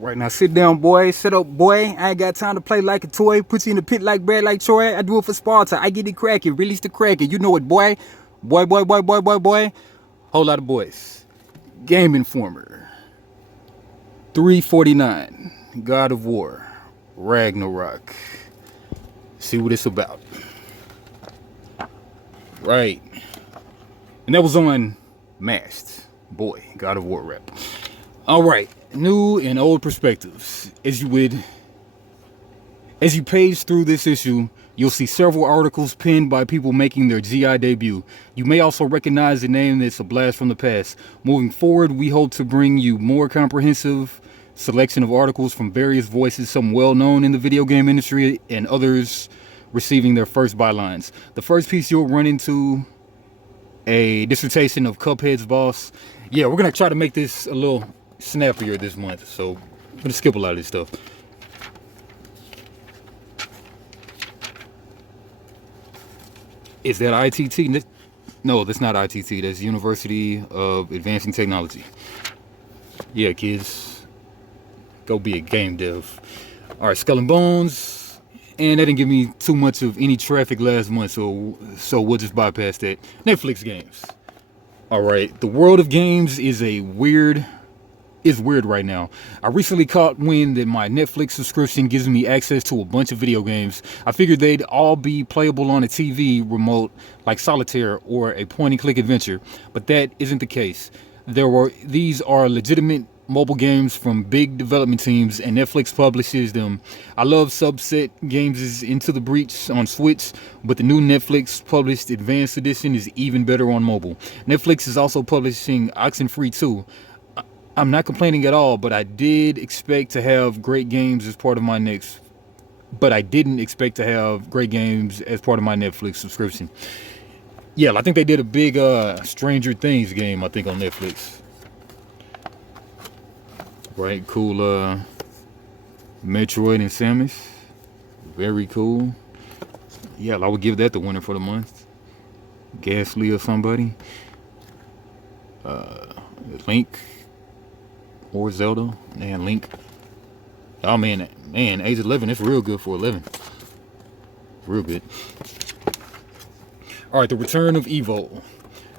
Right now, sit down, boy. Sit up, boy. I ain't got time to play like a toy. Put you in the pit like Brad, like Troy. I do it for Sparta. I get it cracking. Release the cracking. You know it, boy. Boy. Whole lot of boys. Game Informer. 349. God of War. Ragnarok. See what it's about. Right. And that was on Masked. Boy, God of War rap. All right. New and old perspectives. As you page through this issue, you'll see several articles penned by people making their GI debut. You may also recognize a name that's a blast from the past. Moving forward, we hope to bring you more comprehensive selection of articles from various voices, some well-known in the video game industry and others receiving their first bylines. The first piece you'll run into a dissertation of Cuphead's boss. Yeah, we're going to try to make this a little snappier this month, so I'm going to skip a lot of this stuff. Is that ITT? No, that's not ITT. That's University of Advancing Technology. Yeah, kids, go be a game dev. All right, Skull and Bones, and that didn't give me too much of any traffic last month, so we'll just bypass that. Netflix games. All right, the world of games is weird right now. I recently caught wind that my Netflix subscription gives me access to a bunch of video games. I figured they'd all be playable on a TV remote like Solitaire or a point-and-click adventure, but that isn't the case. These are legitimate mobile games from big development teams, and Netflix publishes them. I love Subset Games' Into the Breach on Switch, but the new Netflix published Advanced Edition is even better on mobile. Netflix is also publishing Oxenfree 2. I'm not complaining at all, but I didn't expect to have great games as part of my Netflix subscription. Yeah, I think they did a big Stranger Things game, I think, on Netflix. Right, cool Metroid and Samus. Very cool. Yeah, I would give that the winner for the month. Ghastly or somebody. Link. Or Zelda. Man, Link. Oh, man, age 11. It's real good for 11. Real good. All right, the return of Evo.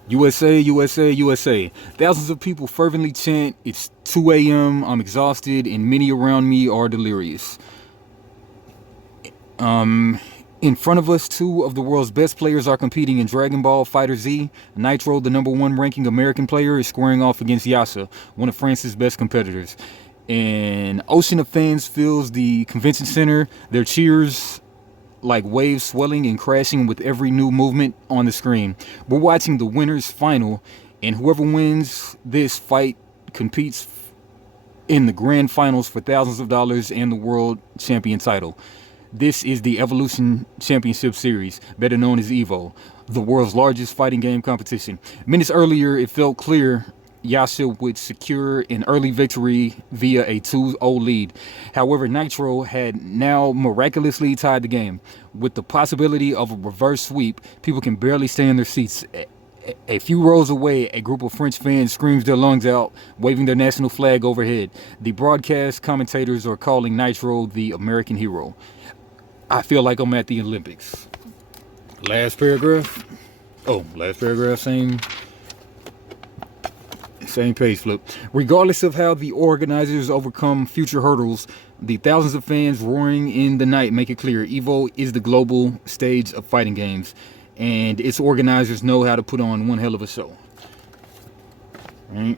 USA. Thousands of people fervently chant, "It's 2 a.m., I'm exhausted, and many around me are delirious." In front of us, two of the world's best players are competing in Dragon Ball FighterZ. Nitro, the #1 ranking American player, is squaring off against Yasha, one of France's best competitors. An ocean of fans fills the convention center. Their cheers like waves swelling and crashing with every new movement on the screen. We're watching the winners final, and whoever wins this fight competes in the grand finals for thousands of dollars and the world champion title. This is the Evolution Championship Series, better known as EVO, the world's largest fighting game competition. Minutes earlier, it felt clear Yasha would secure an early victory via a 2-0 lead. However, Nitro had now miraculously tied the game. With the possibility of a reverse sweep, people can barely stay in their seats. A few rows away, a group of French fans screams their lungs out, waving their national flag overhead. The broadcast commentators are calling Nitro the American hero. I feel like I'm at the Olympics. Last paragraph, same page flip. Regardless of how the organizers overcome future hurdles, the thousands of fans roaring in the night make it clear EVO is the global stage of fighting games, and its organizers know how to put on one hell of a show. Right.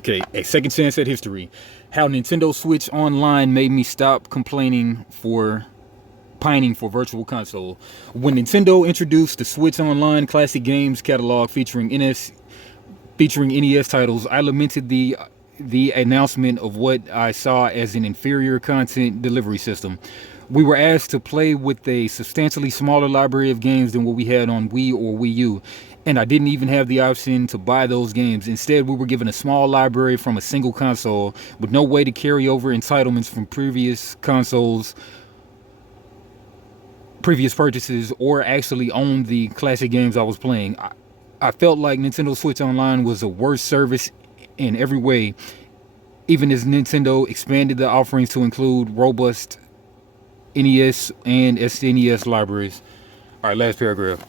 Okay, a second chance at history. How Nintendo Switch Online made me stop pining for Virtual Console. When Nintendo introduced the Switch Online Classic Games catalog featuring NES titles, I lamented the announcement of what I saw as an inferior content delivery system. We were asked to play with a substantially smaller library of games than what we had on Wii or Wii U, and I didn't even have the option to buy those games. Instead, we were given a small library from a single console with no way to carry over entitlements from previous purchases, or actually own the classic games I was playing. I felt like Nintendo Switch Online was a worse service in every way, even as Nintendo expanded the offerings to include robust NES and SNES libraries. All right, last paragraph.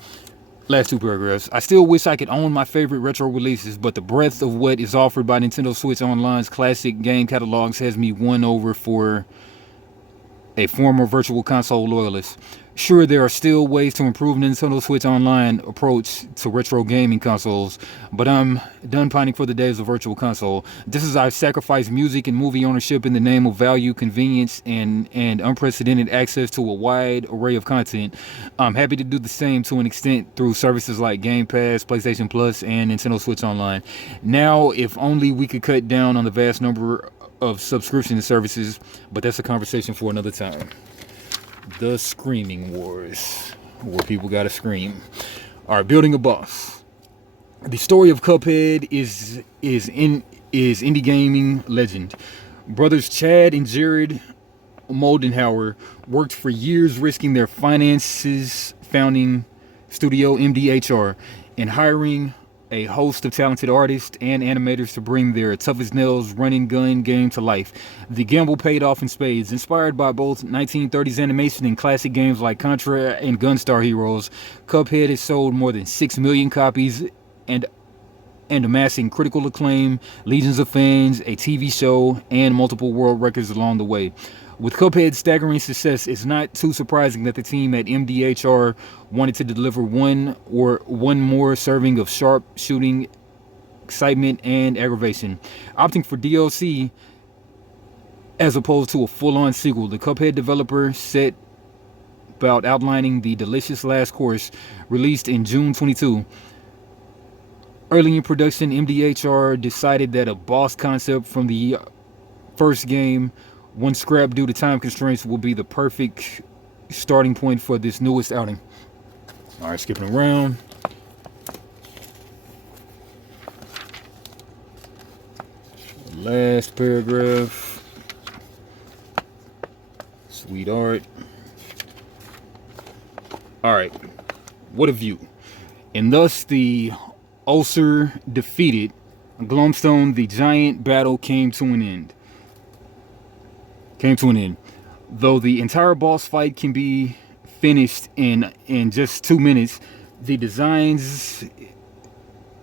Last two paragraphs. I still wish I could own my favorite retro releases, but the breadth of what is offered by Nintendo Switch Online's classic game catalogs has me won over for a former virtual console loyalist. Sure, there are still ways to improve Nintendo Switch Online approach to retro gaming consoles, but I'm done pining for the days of virtual console. Just as I've sacrificed music and movie ownership in the name of value, convenience, and unprecedented access to a wide array of content, I'm happy to do the same to an extent through services like Game Pass, PlayStation Plus, and Nintendo Switch Online. Now, if only we could cut down on the vast number of subscription services, but that's a conversation for another time. The Screaming Wars, where people gotta scream. All right, building a boss. The story of Cuphead is indie gaming legend. Brothers Chad and Jared Moldenhauer worked for years, risking their finances, founding Studio MDHR and hiring a host of talented artists and animators to bring their toughest nails running gun game to life. The gamble paid off in spades. Inspired by both 1930s animation and classic games like Contra and Gunstar Heroes, Cuphead has sold more than 6 million copies and amassing critical acclaim, legions of fans, a TV show, and multiple world records along the way. With Cuphead's staggering success, it's not too surprising that the team at MDHR wanted to deliver one more serving of sharp shooting, excitement, and aggravation. Opting for DLC as opposed to a full-on sequel, the Cuphead developer set about outlining the delicious last course, released in June 22. Early in production, MDHR decided that a boss concept from the first game, one scrap due to time constraints, will be the perfect starting point for this newest outing. All right, skipping around. Last paragraph. Sweet art. All right, what a view. And thus the ulcer defeated, Glumstone, the giant battle came to an end. Though the entire boss fight can be finished in just 2 minutes, the designs,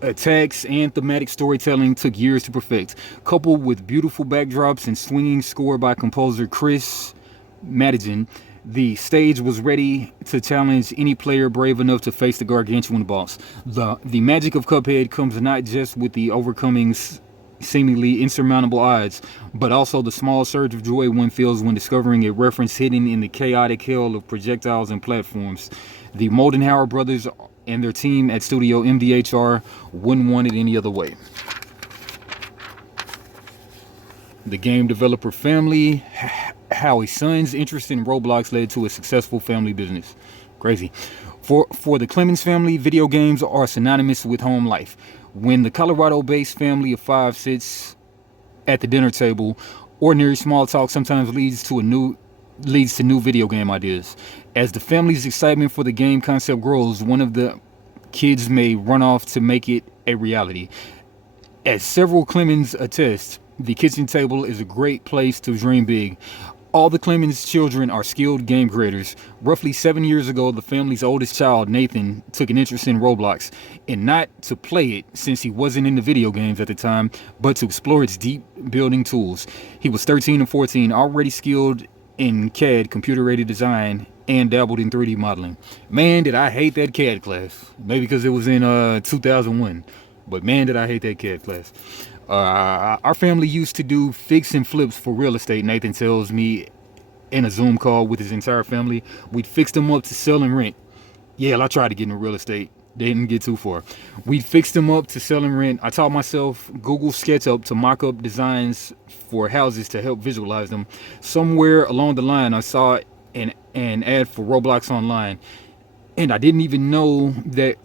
attacks, and thematic storytelling took years to perfect. Coupled with beautiful backdrops and swinging score by composer Chris Madigan, the stage was ready to challenge any player brave enough to face the gargantuan boss. The magic of Cuphead comes not just with the overcoming seemingly insurmountable odds, but also the small surge of joy one feels when discovering a reference hidden in the chaotic hell of projectiles and platforms. The Moldenhauer brothers and their team at Studio MDHR wouldn't want it any other way. The game developer family, how a son's interest in Roblox led to a successful family business. Crazy. For the Clemens family, video games are synonymous with home life. When the Colorado-based family of 5 sits at the dinner table, ordinary small talk sometimes leads to new video game ideas. As the family's excitement for the game concept grows, one of the kids may run off to make it a reality. As several Clemens attest, the kitchen table is a great place to dream big. All the Clemens children are skilled game creators. Roughly 7 years ago, the family's oldest child, Nathan, took an interest in Roblox, and not to play it since he wasn't into video games at the time, but to explore its deep building tools. He was 13 and 14, already skilled in CAD, computer-aided design, and dabbled in 3D modeling. Man, did I hate that CAD class. Maybe because it was in 2001, but man, did I hate that CAD class. Our family used to do fix and flips for real estate, Nathan tells me in a Zoom call with his entire family. We'd fix them up to sell and rent. Yeah, I tried to get into real estate. Didn't get too far. We'd fix them up to sell and rent. I taught myself Google SketchUp to mock up designs for houses to help visualize them. Somewhere along the line, I saw an ad for Roblox Online, and I didn't even know that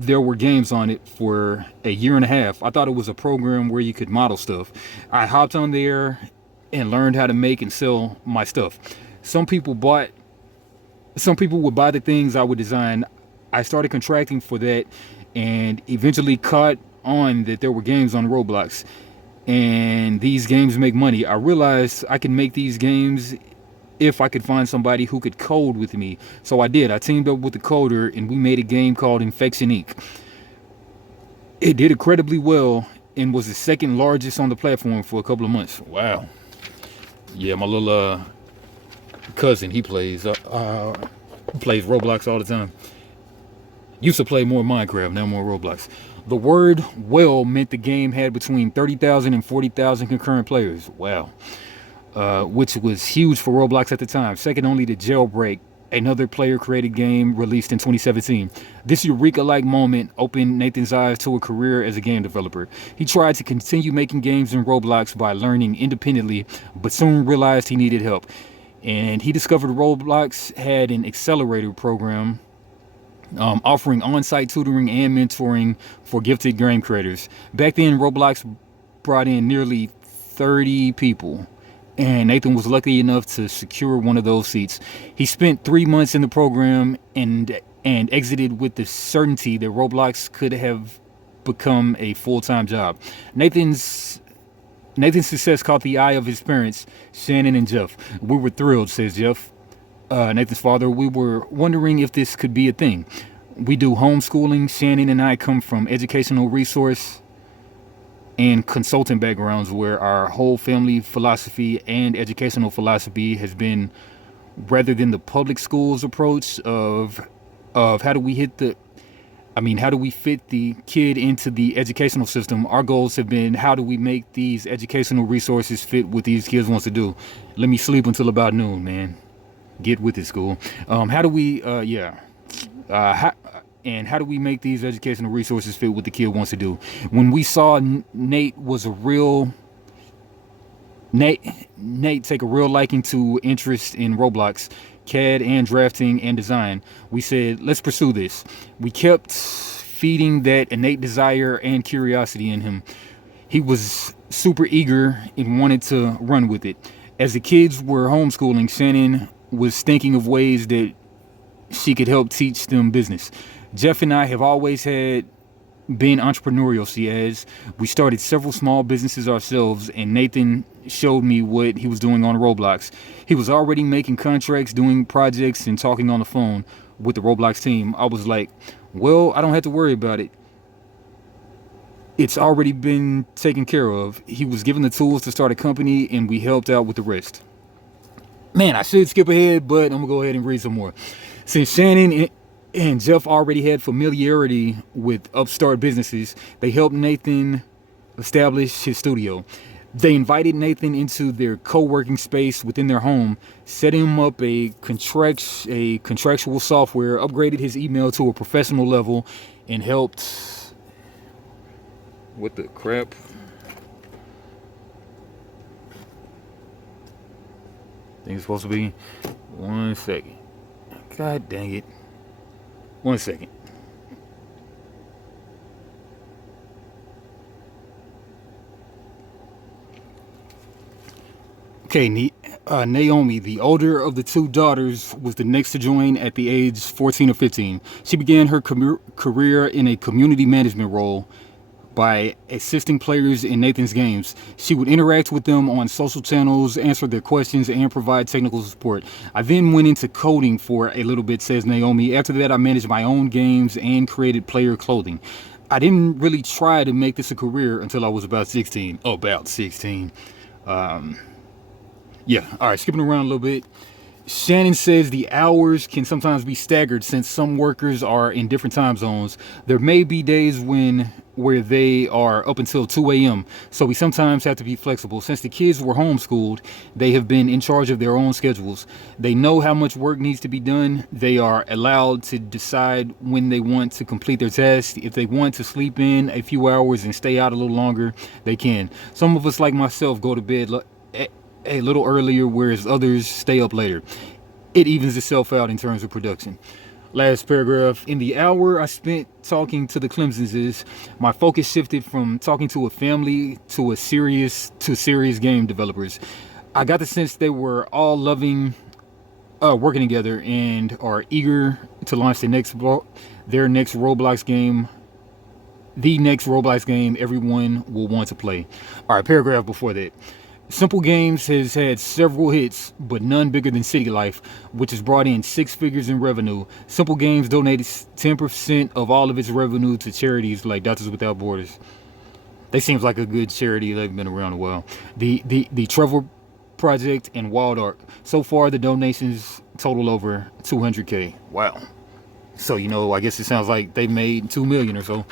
there were games on it for a year and a half. I thought it was a program where you could model stuff. I hopped on there and learned how to make and sell my stuff. Some people would buy the things I would design. I started contracting for that and eventually caught on that there were games on Roblox. and these games make money. I realized I could make these games if I could find somebody who could code with me. So I did. I teamed up with a coder and we made a game called Infection Inc. It did incredibly well and was the second largest on the platform for a couple of months. Wow. Yeah, my little cousin, he plays Roblox all the time. Used to play more Minecraft, now more Roblox. The word well meant the game had between 30,000 and 40,000 concurrent players. Wow. Which was huge for Roblox at the time, second only to Jailbreak, another player-created game released in 2017. This Eureka-like moment opened Nathan's eyes to a career as a game developer. He tried to continue making games in Roblox by learning independently, but soon realized he needed help. And he discovered Roblox had an accelerator program offering on-site tutoring and mentoring for gifted game creators. Back then, Roblox brought in nearly 30 people, and Nathan was lucky enough to secure one of those seats. He spent 3 months in the program and exited with the certainty that Roblox could have become a full-time job. Nathan's success caught the eye of his parents, Shannon and Jeff. We were thrilled, says Jeff, Nathan's father. We were wondering if this could be a thing. We do homeschooling. Shannon and I come from educational resource and consulting backgrounds where our whole family philosophy and educational philosophy has been, rather than the public schools approach of how do we fit the kid into the educational system, our goals have been how do we make these educational resources fit what these kids wants to do. Let me sleep until about noon, man. Get with it, school. How do we make these educational resources fit what the kid wants to do? When we saw Nate take a real liking to interest in Roblox, CAD and drafting and design, we said, let's pursue this. We kept feeding that innate desire and curiosity in him. He was super eager and wanted to run with it. As the kids were homeschooling, Shannon was thinking of ways that she could help teach them business. Jeff and I have always been entrepreneurial, she adds. We started several small businesses ourselves, and Nathan showed me what he was doing on Roblox. He was already making contracts, doing projects, and talking on the phone with the Roblox team. I was like, well, I don't have to worry about it. It's already been taken care of. He was given the tools to start a company, and we helped out with the rest. Man, I should skip ahead, but I'm going to go ahead and read some more. Since Shannon and Jeff already had familiarity with upstart businesses, they helped Nathan establish his studio. They invited Nathan into their co-working space within their home, set him up a contractual software, upgraded his email to a professional level, and helped... What the crap? I think it's supposed to be 1 second. God dang it. 1 second. Okay, Naomi, the older of the two daughters, was the next to join at the age 14 or 15. She began her career in a community management role by assisting players in Nathan's games. She would interact with them on social channels, answer their questions, and provide technical support. I then went into coding for a little bit, says Naomi. After that, I managed my own games and created player clothing. I didn't really try to make this a career until I was about 16. Oh, about 16. Yeah, all right, skipping around a little bit. Shannon says the hours can sometimes be staggered since some workers are in different time zones. There may be days where they are up until 2 a.m., so we sometimes have to be flexible. Since the kids were homeschooled, they have been in charge of their own schedules. They know how much work needs to be done. They are allowed to decide when they want to complete their tasks. If they want to sleep in a few hours and stay out a little longer, they can. Some of us, like myself, go to bed a little earlier, whereas others stay up later. It evens itself out in terms of production. Last paragraph. In the hour I spent talking to the Clemsonses, my focus shifted from talking to a family to serious game developers. I got the sense they were all loving working together and are eager to launch their next Roblox game the next Roblox game everyone will want to play. All right, paragraph before that. Simple Games has had several hits, but none bigger than City Life, which has brought in 6 figures in revenue. Simple Games donated 10% of all of its revenue to charities like Doctors Without Borders. They seems like a good charity. They've been around a while. The Trevor Project and Wild Ark. So far, the donations total over 200K. Wow. So, I guess it sounds like they made 2 million or so.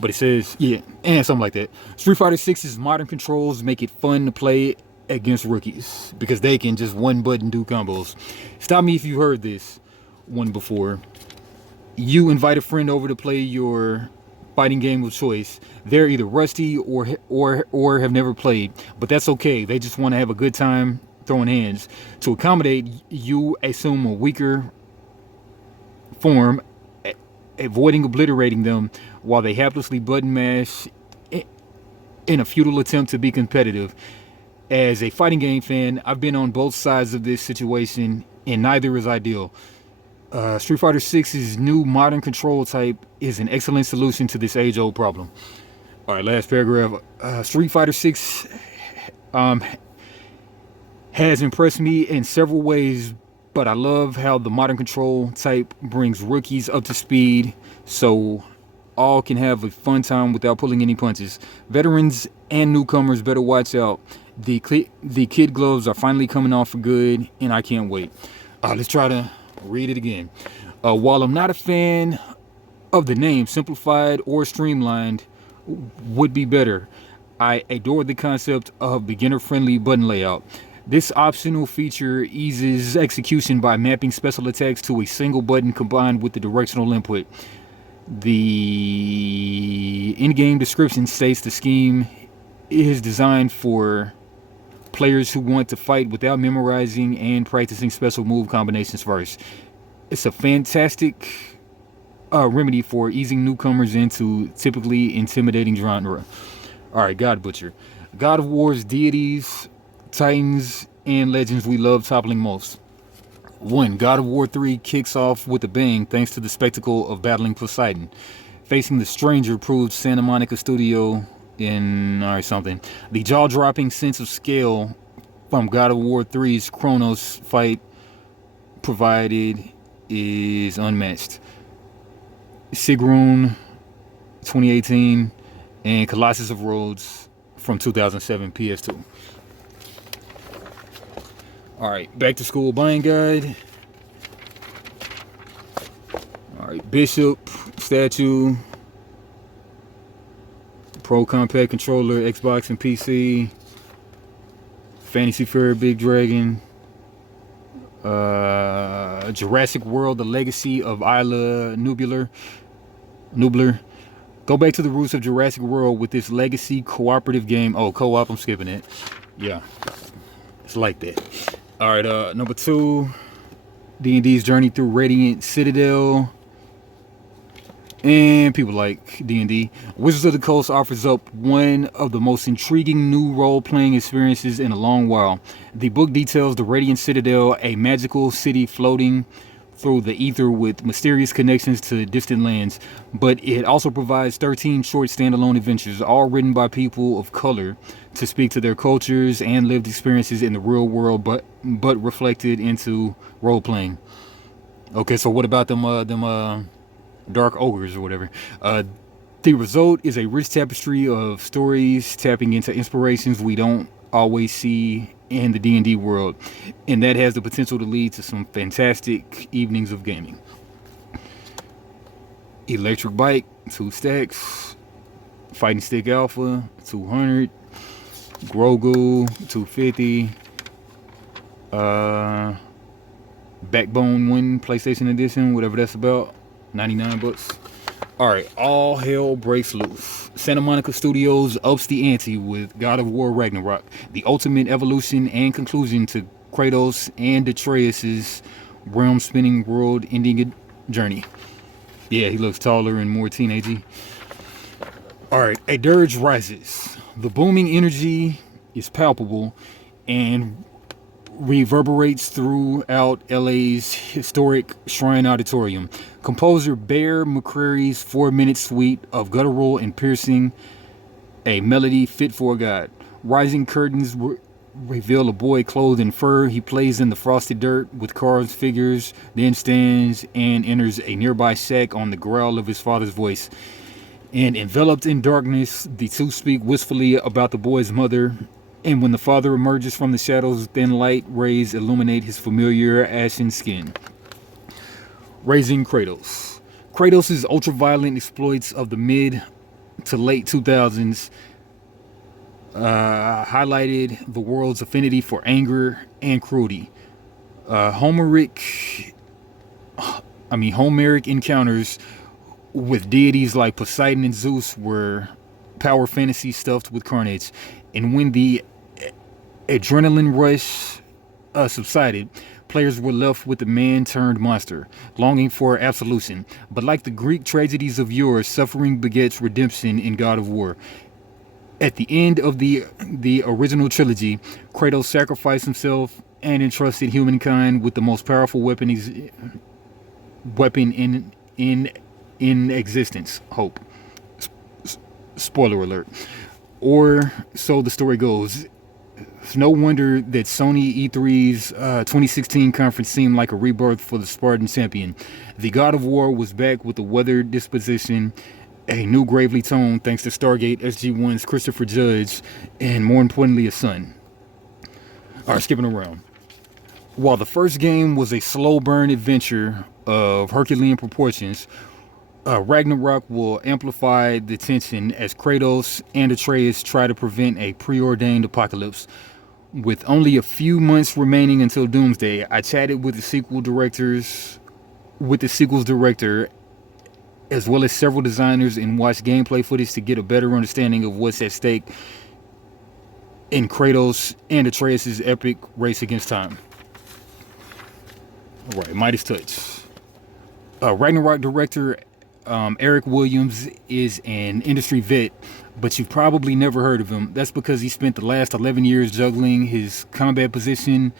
But it says, yeah, and something like that. Street Fighter 6's modern controls make it fun to play against rookies because they can just one button do combos. Stop me if you heard this one before. You invite a friend over to play your fighting game of choice. They're either rusty or have never played, but that's okay. They just want to have a good time throwing hands. To accommodate, you assume a weaker form, avoiding obliterating them while they haplessly button mash in a futile attempt to be competitive. As a fighting game fan, I've been on both sides of this situation, and neither is ideal. Street Fighter 6's new modern control type is an excellent solution to this age-old problem. All right, last paragraph. Street Fighter 6 has impressed me in several ways, but I love how the modern control type brings rookies up to speed so all can have a fun time without pulling any punches. Veterans and newcomers better watch out. The kid gloves are finally coming off for good, and I can't wait. Let's try to read it again. While I'm not a fan of the name, simplified or streamlined would be better. I adore the concept of beginner-friendly button layout. This optional feature eases execution by mapping special attacks to a single button combined with the directional input. The in-game description states the scheme is designed for players who want to fight without memorizing and practicing special move combinations first. It's a fantastic remedy for easing newcomers into typically intimidating genre. Alright, God Butcher. God of War's deities, titans, and legends we love toppling most. 1. God of War 3 kicks off with a bang thanks to the spectacle of battling Poseidon. Facing the Stranger proves Santa Monica Studio in something. The jaw-dropping sense of scale from God of War 3's Kronos fight provided is unmatched. Sigrun 2018 and Colossus of Rhodes from 2007 PS2. Alright, back to school buying guide. Alright, Bishop, statue, Pro Compact controller, Xbox and PC, Fantasy Fair Big Dragon, Jurassic World, The Legacy of Isla Nublar. Go back to the roots of Jurassic World with this legacy cooperative game. Oh, co-op, I'm skipping it. Yeah, it's like that. Alright, number 2, D&D's Journey Through Radiant Citadel. And people like D&D. Wizards of the Coast offers up one of the most intriguing new role-playing experiences in a long while. The book details the Radiant Citadel, a magical city floating through the ether with mysterious connections to distant lands, but it also provides 13 short standalone adventures, all written by people of color to speak to their cultures and lived experiences in the real world, but reflected into role-playing. Okay, so what about them dark ogres or whatever? The result is a rich tapestry of stories tapping into inspirations we don't always see in the D&D world, and that has the potential to lead to some fantastic evenings of gaming. Electric Bike, 2 stacks. Fighting Stick Alpha, 200. Grogu, 250. Backbone 1 PlayStation Edition, whatever that's about, 99 bucks. Alright, all hell breaks loose. Santa Monica Studios ups the ante with God of War Ragnarok, the ultimate evolution and conclusion to Kratos and Atreus' realm-spinning, world-ending journey. Yeah, he looks taller and more teenagey. Alright, a dirge rises. The booming energy is palpable, and reverberates throughout LA's historic Shrine Auditorium. Composer Bear McCreary's 4-minute suite of guttural and piercing, a melody fit for a god. Rising curtains reveal a boy clothed in fur. He plays in the frosted dirt with carved figures, then stands and enters a nearby shack on the growl of his father's voice. And enveloped in darkness, the two speak wistfully about the boy's mother. And when the father emerges from the shadows, thin light rays illuminate his familiar ashen skin. Raising Kratos. Kratos' ultra-violent exploits of the mid to late 2000s highlighted the world's affinity for anger and cruelty. Homeric encounters with deities like Poseidon and Zeus were power fantasy stuffed with carnage. And when the adrenaline rush subsided, players were left with the man-turned-monster, longing for absolution. But like the Greek tragedies of yore, suffering begets redemption in God of War. At the end of the original trilogy, Kratos sacrificed himself and entrusted humankind with the most powerful weapon in existence, hope. Spoiler alert. Or so the story goes. It's no wonder that Sony E3's 2016 conference seemed like a rebirth for the Spartan champion. The God of War was back with a weathered disposition, a new gravely tone thanks to Stargate SG-1's Christopher Judge, and more importantly, a son. Alright, skipping around. While the first game was a slow burn adventure of Herculean proportions, Ragnarok will amplify the tension as Kratos and Atreus try to prevent a preordained apocalypse. With only a few months remaining until Doomsday, I chatted with the sequel's director, as well as several designers, and watched gameplay footage to get a better understanding of what's at stake in Kratos and Atreus' epic race against time. Alright, Midas Touch. Ragnarok director Eric Williams is an industry vet, but you've probably never heard of him. That's because he spent the last 11 years juggling his combat position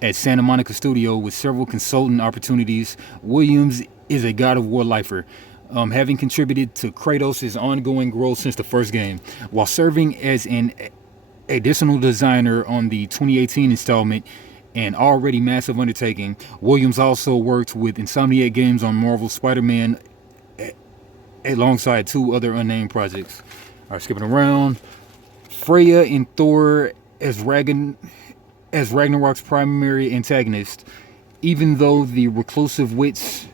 at Santa Monica Studio with several consultant opportunities. Williams is a God of War lifer, having contributed to Kratos' ongoing growth since the first game. While serving as an additional designer on the 2018 installment, an already massive undertaking, Williams also worked with Insomniac Games on Marvel's Spider-Man alongside two other unnamed projects. Alright, skipping around. Freya in Thor as Ragnarok's primary antagonist. Even though the reclusive witch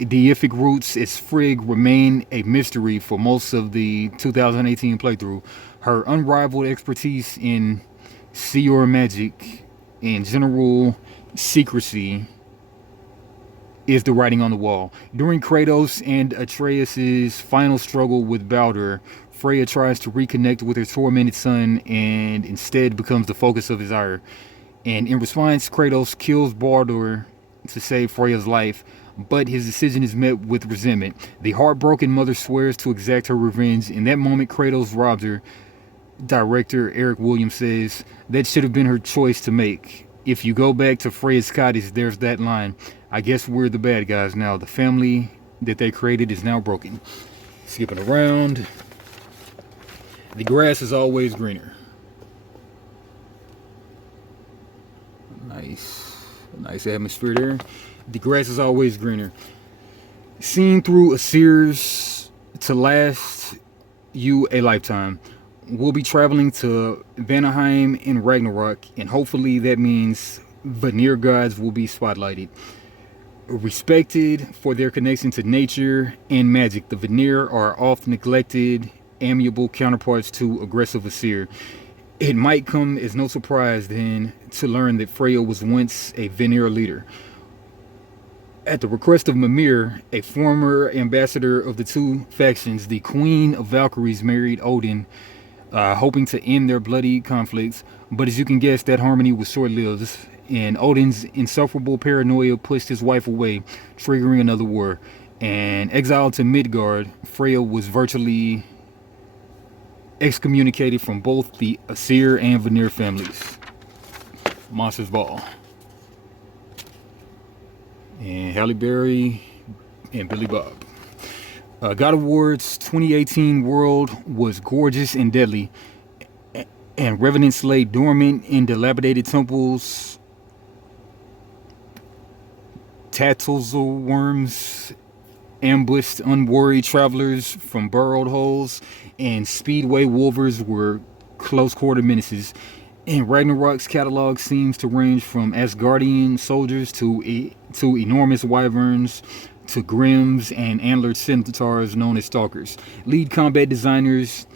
deific roots as Frigg remain a mystery for most of the 2018 playthrough, her unrivaled expertise in seer magic and general secrecy is the writing on the wall. During Kratos and Atreus' final struggle with Baldur, Freya tries to reconnect with her tormented son and instead becomes the focus of his ire. And in response, Kratos kills Baldur to save Freya's life, but his decision is met with resentment. The heartbroken mother swears to exact her revenge. In that moment, Kratos robs her. Director Eric Williams says, that should have been her choice to make. If you go back to Freya's cottage, there's that line. I guess we're the bad guys now. The family that they created is now broken. Skipping around. The grass is always greener. Nice atmosphere there. The grass is always greener. Seen through a series to last you a lifetime. We'll be traveling to Vanaheim in Ragnarok, and hopefully that means Vanir gods will be spotlighted. Respected for their connection to nature and magic, the Vanir are oft neglected, amiable counterparts to aggressive Aesir. It might come as no surprise then to learn that Freya was once a Vanir leader. At the request of Mimir, a former ambassador of the two factions, the Queen of Valkyries married Odin, hoping to end their bloody conflicts. But as you can guess, that harmony was short-lived, and Odin's insufferable paranoia pushed his wife away, triggering another war. And exiled to Midgard, Freya was virtually excommunicated from both the Aesir and Vanir families. Monsters Ball. And Halle Berry and Billy Bob. God of War's 2018 world was gorgeous and deadly, and revenants lay dormant in dilapidated temples. Tattletale worms ambushed unworried travelers from burrowed holes, and speedway wolvers were close-quarter menaces. And Ragnarok's catalog seems to range from Asgardian soldiers to enormous wyverns to grims and antlered centaurs known as stalkers. Lead combat designers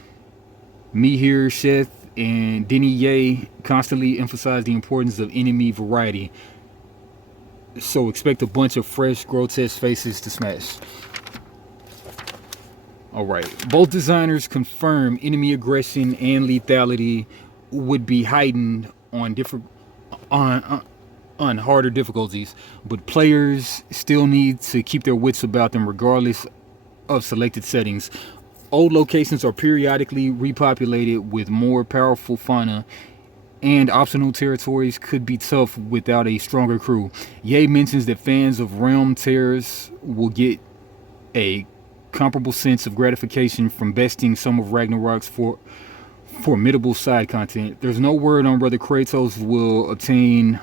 Mihir Sheth and Denny Ye constantly emphasize the importance of enemy variety. So expect a bunch of fresh, grotesque faces to smash. Alright, both designers confirm enemy aggression and lethality would be heightened on harder difficulties, but players still need to keep their wits about them regardless of selected settings. Old locations are periodically repopulated with more powerful fauna, and optional territories could be tough without a stronger crew. Ye mentions that fans of Realm Tears will get a comparable sense of gratification from besting some of Ragnarok's formidable side content. There's no word on whether Kratos will obtain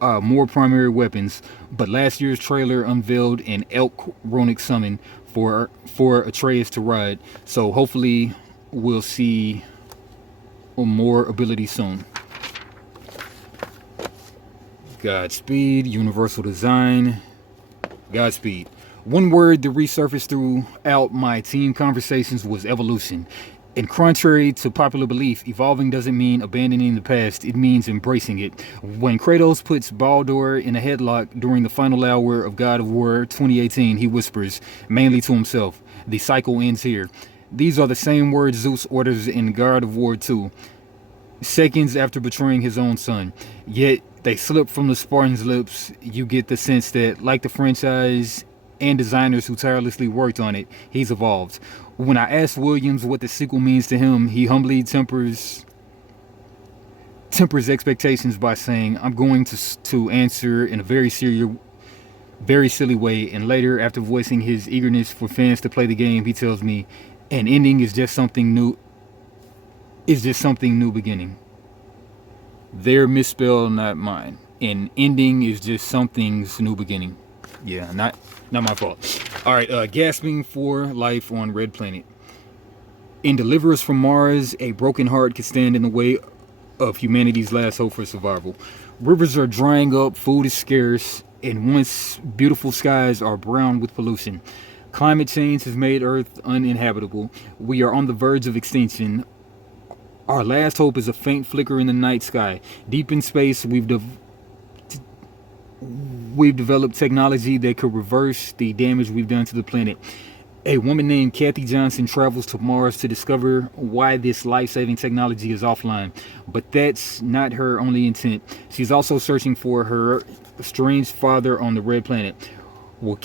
more primary weapons, but last year's trailer unveiled an elk runic summon for Atreus to ride, so hopefully we'll see more ability soon. Godspeed, Universal Design, Godspeed. One word that resurfaced throughout my team conversations was evolution. And contrary to popular belief, evolving doesn't mean abandoning the past, it means embracing it. When Kratos puts Baldur in a headlock during the final hour of God of War 2018, he whispers, mainly to himself, "The cycle ends here." These are the same words Zeus orders in God of War 2, seconds after betraying his own son. Yet they slip from the Spartan's lips. You get the sense that, like the franchise and designers who tirelessly worked on it, he's evolved. When I asked Williams what the sequel means to him, he humbly tempers expectations by saying, "I'm going to answer in a very silly way," and later, after voicing his eagerness for fans to play the game, he tells me, "An ending is just something new beginning." Their misspell, not mine. An ending is just something's new beginning. Yeah, not my fault. Alright, gasping for life on Red Planet. In Deliver Us from Mars, a broken heart could stand in the way of humanity's last hope for survival. Rivers are drying up, food is scarce, and once beautiful skies are brown with pollution. Climate change has made Earth uninhabitable. We are on the verge of extinction. Our last hope is a faint flicker in the night sky. Deep in space, we've developed technology that could reverse the damage we've done to the planet. A woman named Kathy Johnson travels to Mars to discover why this life-saving technology is offline. But that's not her only intent. She's also searching for her estranged father on the Red Planet. Will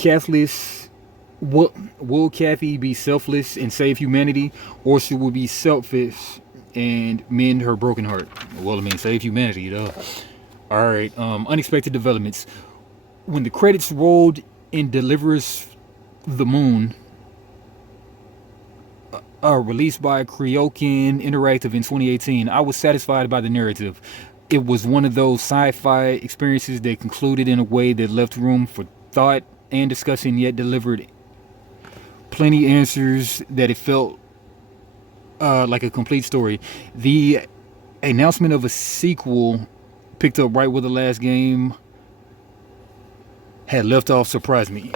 Kathy be selfless and save humanity, or she will be selfish and mend her broken heart? Well, I mean, save humanity, though. Alright, unexpected developments. When the credits rolled in Deliver Us the Moon, released by Kryokin Interactive in 2018, I was satisfied by the narrative. It was one of those sci-fi experiences that concluded in a way that left room for thought and discussion, yet delivered plenty answers that it felt like a complete story. The announcement of a sequel picked up right where the last game had left off surprised me.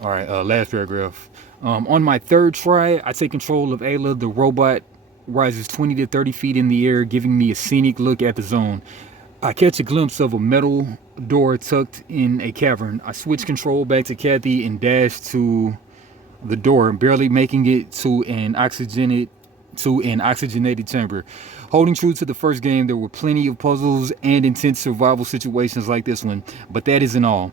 Alright, last paragraph. On my third try, I take control of Ayla. The robot rises 20 to 30 feet in the air, giving me a scenic look at the zone. I catch a glimpse of a metal door tucked in a cavern. I switch control back to Kathy and dash to the door, barely making it to an oxygenated chamber. Holding true to the first game, there were plenty of puzzles and intense survival situations like this one, but that isn't all.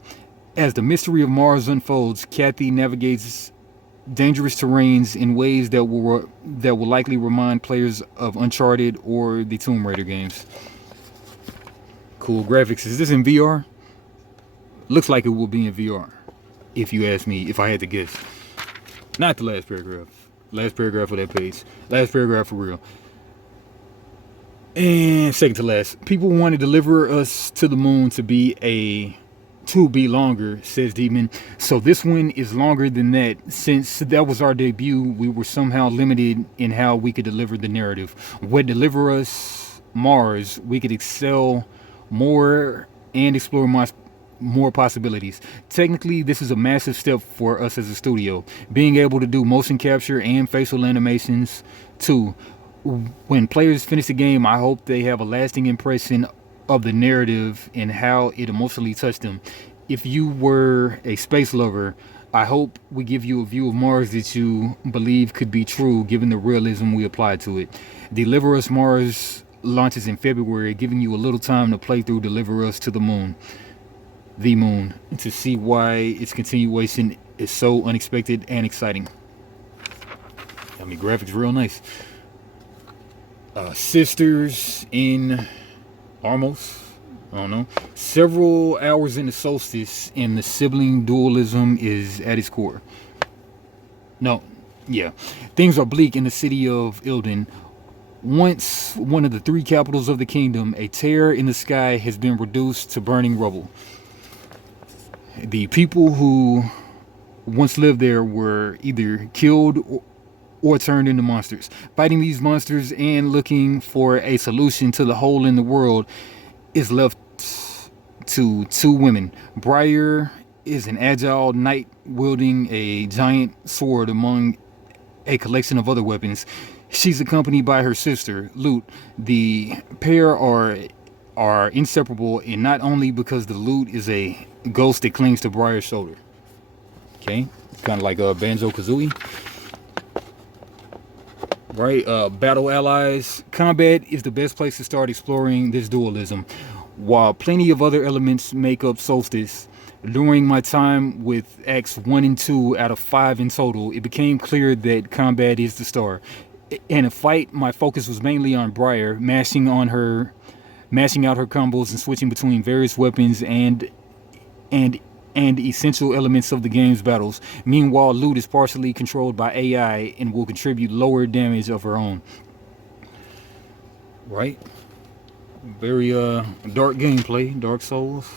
As the mystery of Mars unfolds, Kathy navigates dangerous terrains in ways that will likely remind players of Uncharted or the Tomb Raider games. Cool graphics. Is this in VR? Looks like it will be in VR, if you ask me, if I had to guess. Not the last paragraph. Last paragraph of that page. Last paragraph for real. And second to last. People want to deliver us to the moon to be longer, says Demon. So this one is longer than that. Since that was our debut, we were somehow limited in how we could deliver the narrative. What deliver us Mars, we could excel more and explore more possibilities. Technically, this is a massive step for us as a studio. Being able to do motion capture and facial animations too. When players finish the game, I hope they have a lasting impression of the narrative and how it emotionally touched them. If you were a space lover, I hope we give you a view of Mars that you believe could be true given the realism we applied to it. Deliver Us Mars launches in February, giving you a little time to play through Deliver Us to the Moon. The Moon, to see why its continuation is so unexpected and exciting. I mean, graphics real nice. Sisters in almost, I don't know, several hours into solstice, and the sibling dualism is at its core. No, yeah. Things are bleak in the city of Ilden. Once one of the three capitals of the kingdom, a tear in the sky has been reduced to burning rubble. The people who once lived there were either killed or turned into monsters. Fighting these monsters and looking for a solution to the hole in the world is left to two women. Briar is an agile knight wielding a giant sword among a collection of other weapons. She's accompanied by her sister, Lute. The pair are inseparable, and not only because the Lute is a ghost that clings to Briar's shoulder. Okay, kind of like Banjo-Kazooie. Right, battle allies. Combat is the best place to start exploring this dualism. While plenty of other elements make up Solstice, during my time with Acts 1 and 2 out of 5 in total, it became clear that combat is the star. In a fight, my focus was mainly on Briar, mashing out her combos and switching between various weapons and essential elements of the game's battles. Meanwhile, Lute is partially controlled by AI and will contribute lower damage of her own. Right? Very dark gameplay, Dark Souls.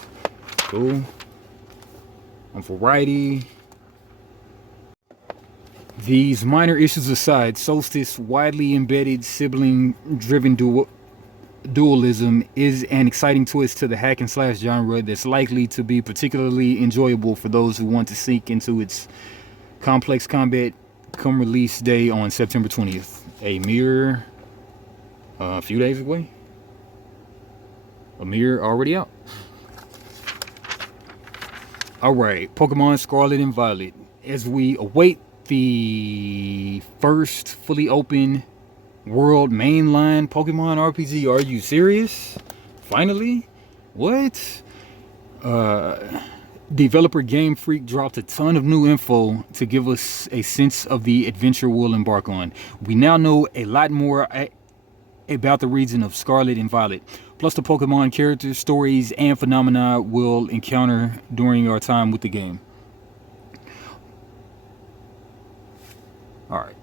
Cool. On variety. These minor issues aside, Solstice widely embedded sibling-driven dualism is an exciting twist to the hack and slash genre that's likely to be particularly enjoyable for those who want to sink into its complex combat come release day on September 20th. A mere few days away. A mere already out. Alright, Pokemon Scarlet and Violet. As we await the first fully open world mainline Pokemon RPG. Are you serious? Finally? What? Developer Game Freak dropped a ton of new info to give us a sense of the adventure we'll embark on. We now know a lot more about the region of Scarlet and Violet, plus the Pokemon characters, stories, and phenomena we'll encounter during our time with the game. Alright.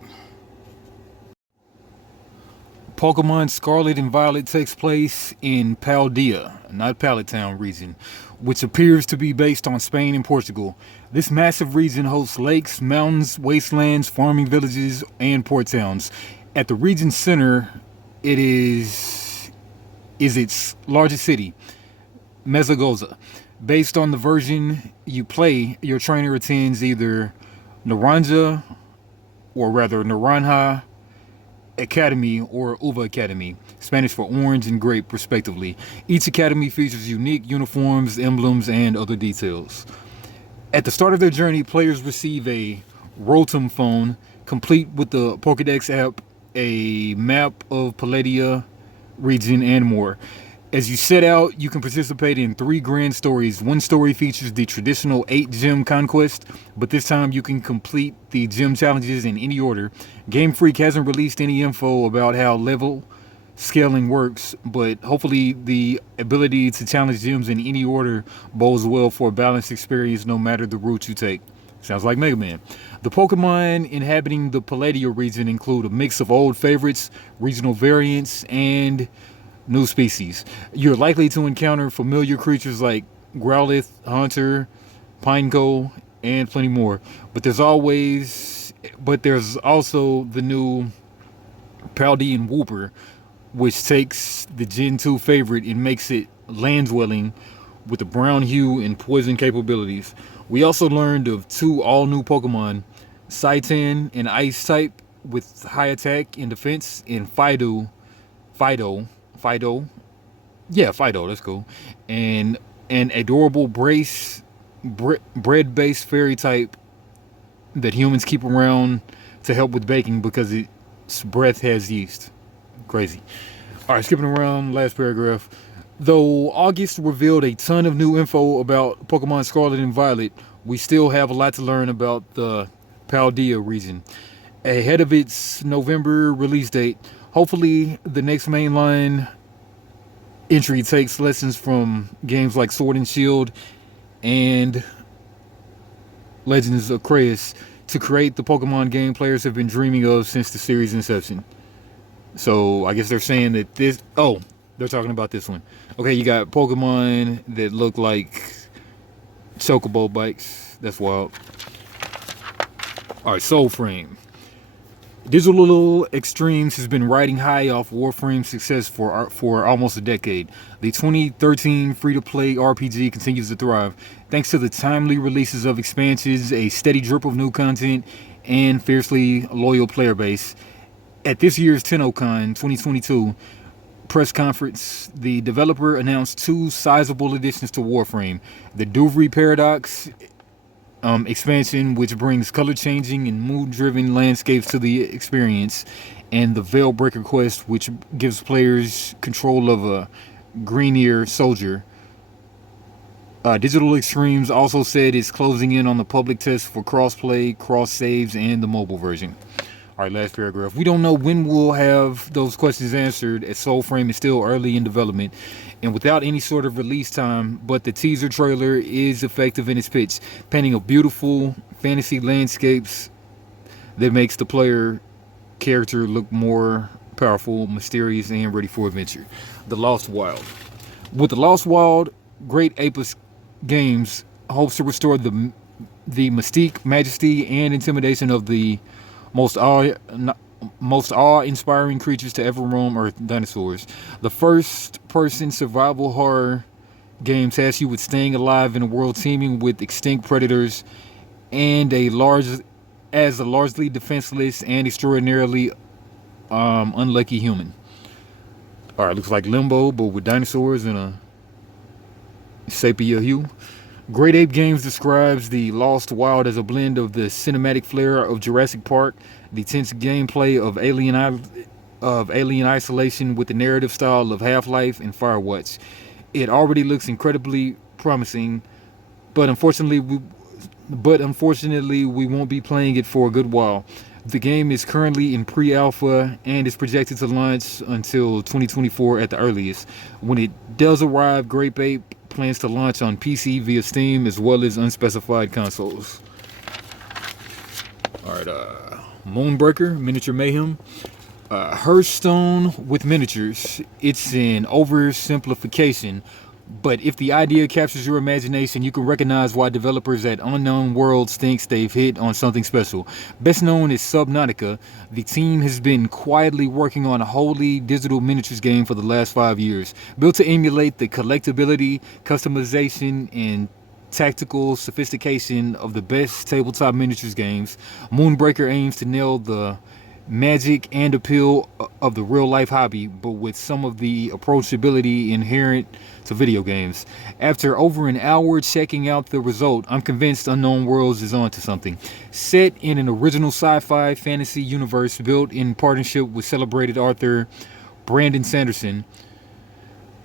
Pokemon Scarlet and Violet takes place in Paldea, not Pallet Town region, which appears to be based on Spain and Portugal. This massive region hosts lakes, mountains, wastelands, farming villages, and port towns. At the region's center, it is its largest city, Mesagoza. Based on the version you play, your trainer attends either Naranja Academy or Uva Academy, Spanish for orange and grape respectively. Each academy features unique uniforms, emblems, and other details. At the start of their journey, players receive a Rotom phone, complete with the Pokedex app, a map of Paldea region, and more. As you set out, you can participate in 3 grand stories. One story features the traditional 8-gem conquest, but this time you can complete the gem challenges in any order. Game Freak hasn't released any info about how level scaling works, but hopefully the ability to challenge gyms in any order bodes well for a balanced experience no matter the route you take. Sounds like Mega Man. The Pokemon inhabiting the Palladia region include a mix of old favorites, regional variants, and new species. You're likely to encounter familiar creatures like Growlithe, Haunter, Pineco, and plenty more. There's also the new Paldean Wooper, which takes the Gen 2 favorite and makes it land dwelling with a brown hue and poison capabilities. We also learned of two all new Pokemon, Saitan, an ice type with high attack and defense, and Fido, yeah, Fido, that's cool, and an adorable bread-based fairy type that humans keep around to help with baking because its breath has yeast. Crazy. All right, skipping around, last paragraph. Though August revealed a ton of new info about Pokemon Scarlet and Violet, we still have a lot to learn about the Paldea region. Ahead of its November release date, hopefully the next mainline entry takes lessons from games like Sword and Shield and Legends of Arceus to create the Pokemon game players have been dreaming of since the series' inception. So I guess they're saying that this... Oh, they're talking about this one. Okay, you got Pokemon that look like chocobo bikes. That's wild. Alright, Soul Frame. Digital Extremes has been riding high off Warframe's success for almost a decade. The 2013 free-to-play RPG continues to thrive, thanks to the timely releases of expansions, a steady drip of new content, and fiercely loyal player base. At this year's TennoCon 2022 press conference, the developer announced two sizable additions to Warframe: the Duvri Paradox expansion, which brings color-changing and mood-driven landscapes to the experience, and the Veilbreaker quest, which gives players control of a Greenier soldier. Digital Extremes also said it's closing in on the public test for cross-play, cross-saves, and the mobile version. All right, last paragraph. We don't know when we'll have those questions answered, as Soulframe is still early in development and without any sort of release time, but the teaser trailer is effective in its pitch, painting a beautiful fantasy landscapes that makes the player character look more powerful, mysterious, and ready for adventure. The Lost Wild. With The Lost Wild, Great Apus Games hopes to restore the mystique, majesty, and intimidation of the most awe-inspiring creatures to ever roam Earth, dinosaurs. The first-person survival horror game tasks you with staying alive in a world teeming with extinct predators and a largely defenseless and extraordinarily unlucky human. All right, looks like Limbo, but with dinosaurs and a sepia hue. Great Ape Games describes The Lost Wild as a blend of the cinematic flair of Jurassic Park, the tense gameplay of Alien Isolation with the narrative style of Half-Life and Firewatch. It already looks incredibly promising, but unfortunately we won't be playing it for a good while. The game is currently in pre-alpha and is projected to launch until 2024 at the earliest. When it does arrive, Great Ape plans to launch on PC via Steam as well as unspecified consoles. Alright, Moonbreaker, Miniature Mayhem. Hearthstone with miniatures. It's an oversimplification, but if the idea captures your imagination, you can recognize why developers at Unknown Worlds thinks they've hit on something special. Best known as Subnautica, the team has been quietly working on a wholly digital miniatures game for the last 5 years. Built to emulate the collectability, customization, and tactical sophistication of the best tabletop miniatures games, Moonbreaker aims to nail the magic and appeal of the real-life hobby, but with some of the approachability inherent to video games. After over an hour checking out the result, I'm convinced Unknown Worlds is onto something. Set in an original sci-fi fantasy universe built in partnership with celebrated author Brandon Sanderson,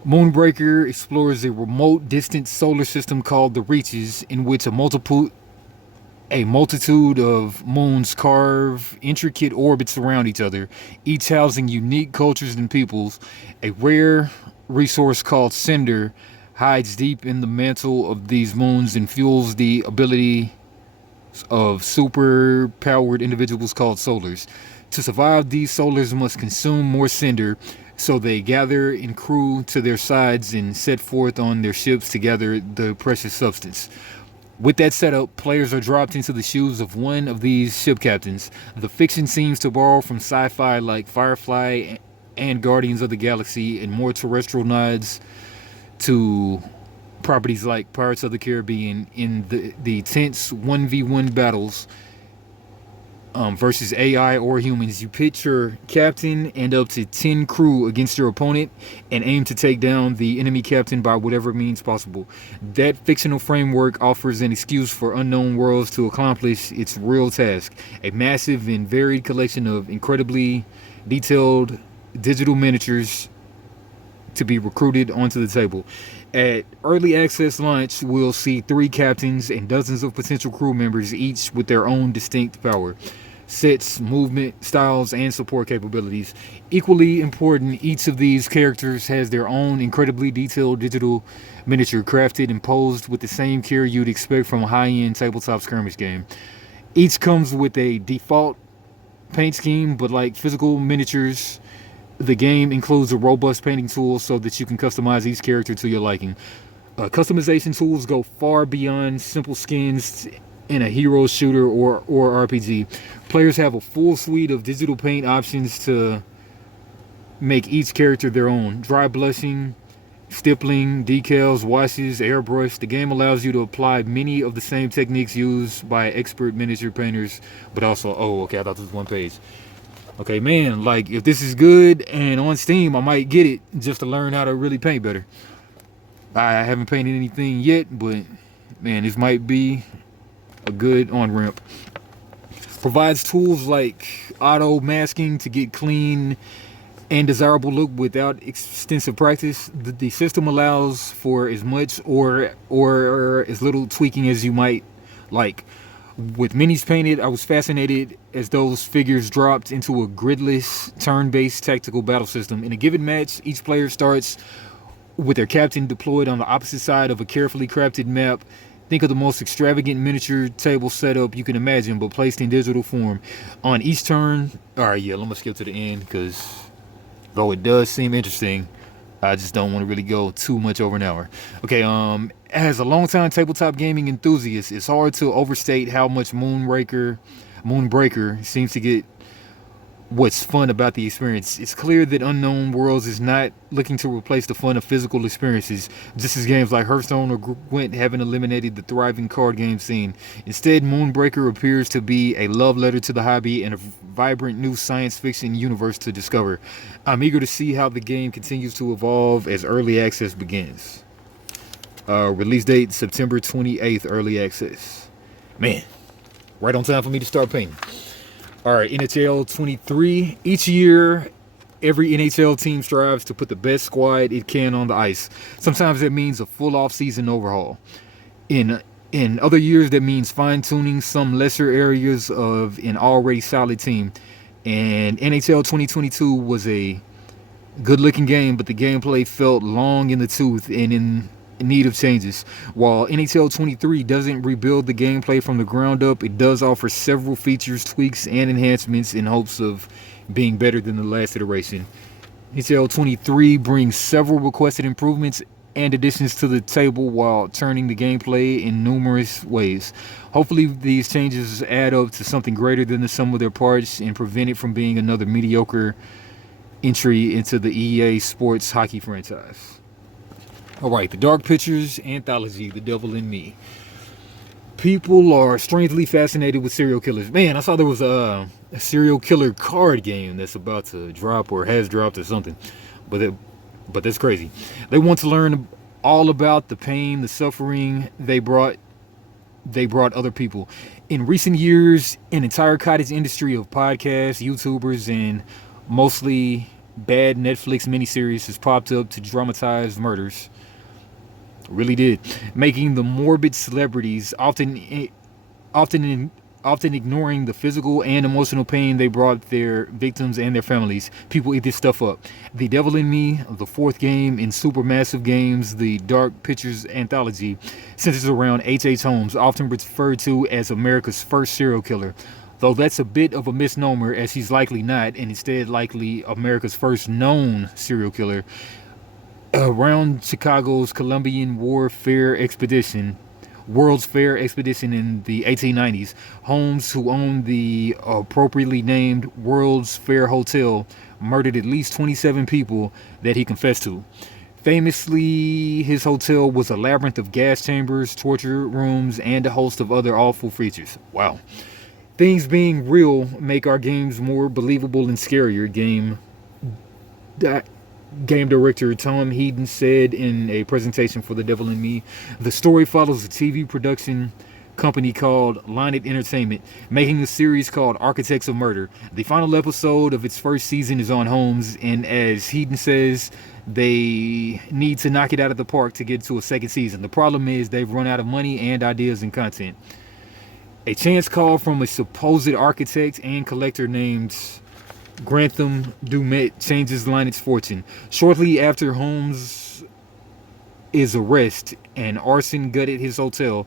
Moonbreaker explores a remote, distant solar system called the Reaches, in which a multitude A multitude of moons carve intricate orbits around each other, each housing unique cultures and peoples. A rare resource called Cinder hides deep in the mantle of these moons and fuels the ability of super powered individuals called solars. To survive, these solars must consume more cinder, so they gather and crew to their sides and set forth on their ships to gather the precious substance. With that setup, players are dropped into the shoes of one of these ship captains. The fiction seems to borrow from sci-fi like Firefly and Guardians of the Galaxy, and more terrestrial nods to properties like Pirates of the Caribbean in the tense 1v1 battles versus AI or humans. You pitch your captain and up to 10 crew against your opponent and aim to take down the enemy captain by whatever means possible. That fictional framework offers an excuse for Unknown Worlds to accomplish its real task, a massive and varied collection of incredibly detailed digital miniatures to be recruited onto the table. At early access launch, we'll see 3 captains and dozens of potential crew members, each with their own distinct power sets, movement styles, and support capabilities. Equally important, each of these characters has their own incredibly detailed digital miniature crafted and posed with the same care you'd expect from a high-end tabletop skirmish game. Each comes with a default paint scheme, but like physical miniatures, the game includes a robust painting tool so that you can customize each character to your liking. Customization tools go far beyond simple skins in a hero shooter or RPG. Players have a full suite of digital paint options to make each character their own. Dry brushing, stippling, decals, washes, airbrush. The game allows you to apply many of the same techniques used by expert miniature painters, but also, oh, okay, I thought this was one page. Okay, man, like, if this is good and on Steam, I might get it just to learn how to really paint better. I haven't painted anything yet, but, man, this might be a good on-ramp. Provides tools like auto masking to get clean and desirable look without extensive practice. The system allows for as much or as little tweaking as you might like. With minis painted, I was fascinated as those figures dropped into a gridless, turn-based tactical battle system. In a given match, each player starts with their captain deployed on the opposite side of a carefully crafted map. Think of the most extravagant miniature table setup you can imagine, but placed in digital form. On each turn, alright, yeah, let me skip to the end, because though it does seem interesting, I just don't want to really go too much over an hour. Okay, as a longtime tabletop gaming enthusiast, it's hard to overstate how much Moonbreaker seems to get what's fun about the experience. It's clear that Unknown Worlds is not looking to replace the fun of physical experiences, just as games like Hearthstone or Gwent haven't eliminated the thriving card game scene. Instead, Moonbreaker appears to be a love letter to the hobby and a vibrant new science fiction universe to discover. I'm eager to see how the game continues to evolve as early access begins. Release date September 28th, early access. Man, right on time for me to start painting. Alright, NHL 23. Each year, every NHL team strives to put the best squad it can on the ice. Sometimes that means a full off-season overhaul. In other years, that means fine-tuning some lesser areas of an already solid team. And NHL 2022 was a good-looking game, but the gameplay felt long in the tooth and in need of changes. While NHL 23 doesn't rebuild the gameplay from the ground up, it does offer several features, tweaks, and enhancements in hopes of being better than the last iteration. NHL 23 brings several requested improvements and additions to the table while turning the gameplay in numerous ways. Hopefully these changes add up to something greater than the sum of their parts and prevent it from being another mediocre entry into the EA Sports hockey franchise. Alright, the Dark Pictures Anthology, The Devil in Me. People are strangely fascinated with serial killers. Man, I saw there was a serial killer card game that's about to drop or has dropped or something. But that's crazy. They want to learn all about the pain, the suffering they brought other people. In recent years, an entire cottage industry of podcasts, YouTubers, and mostly bad Netflix miniseries has popped up to dramatize murders. Really did. Making the morbid celebrities, often often often ignoring the physical and emotional pain they brought their victims and their families. People eat this stuff up. The Devil in Me, the fourth game in Supermassive Games, the Dark Pictures anthology, centers around H.H. Holmes, often referred to as America's first serial killer. Though that's a bit of a misnomer, as he's likely not, and instead likely America's first known serial killer. Around Chicago's Columbian World's Fair expedition in the 1890s, Holmes, who owned the appropriately named World's Fair Hotel, murdered at least 27 people that he confessed to. Famously, his hotel was a labyrinth of gas chambers, torture rooms, and a host of other awful features. Wow. Things being real make our games more believable and scarier, game director Tom Heaton said in a presentation for The Devil in Me. The story follows a TV production company called Linnet Entertainment, making a series called Architects of Murder. The final episode of its first season is on Holmes, and as Heaton says, they need to knock it out of the park to get to a second season. The problem is they've run out of money and ideas and content. A chance call from a supposed architect and collector named Grantham Dumet changes Linnet's fortune. Shortly after Holmes' arrest and arson gutted his hotel,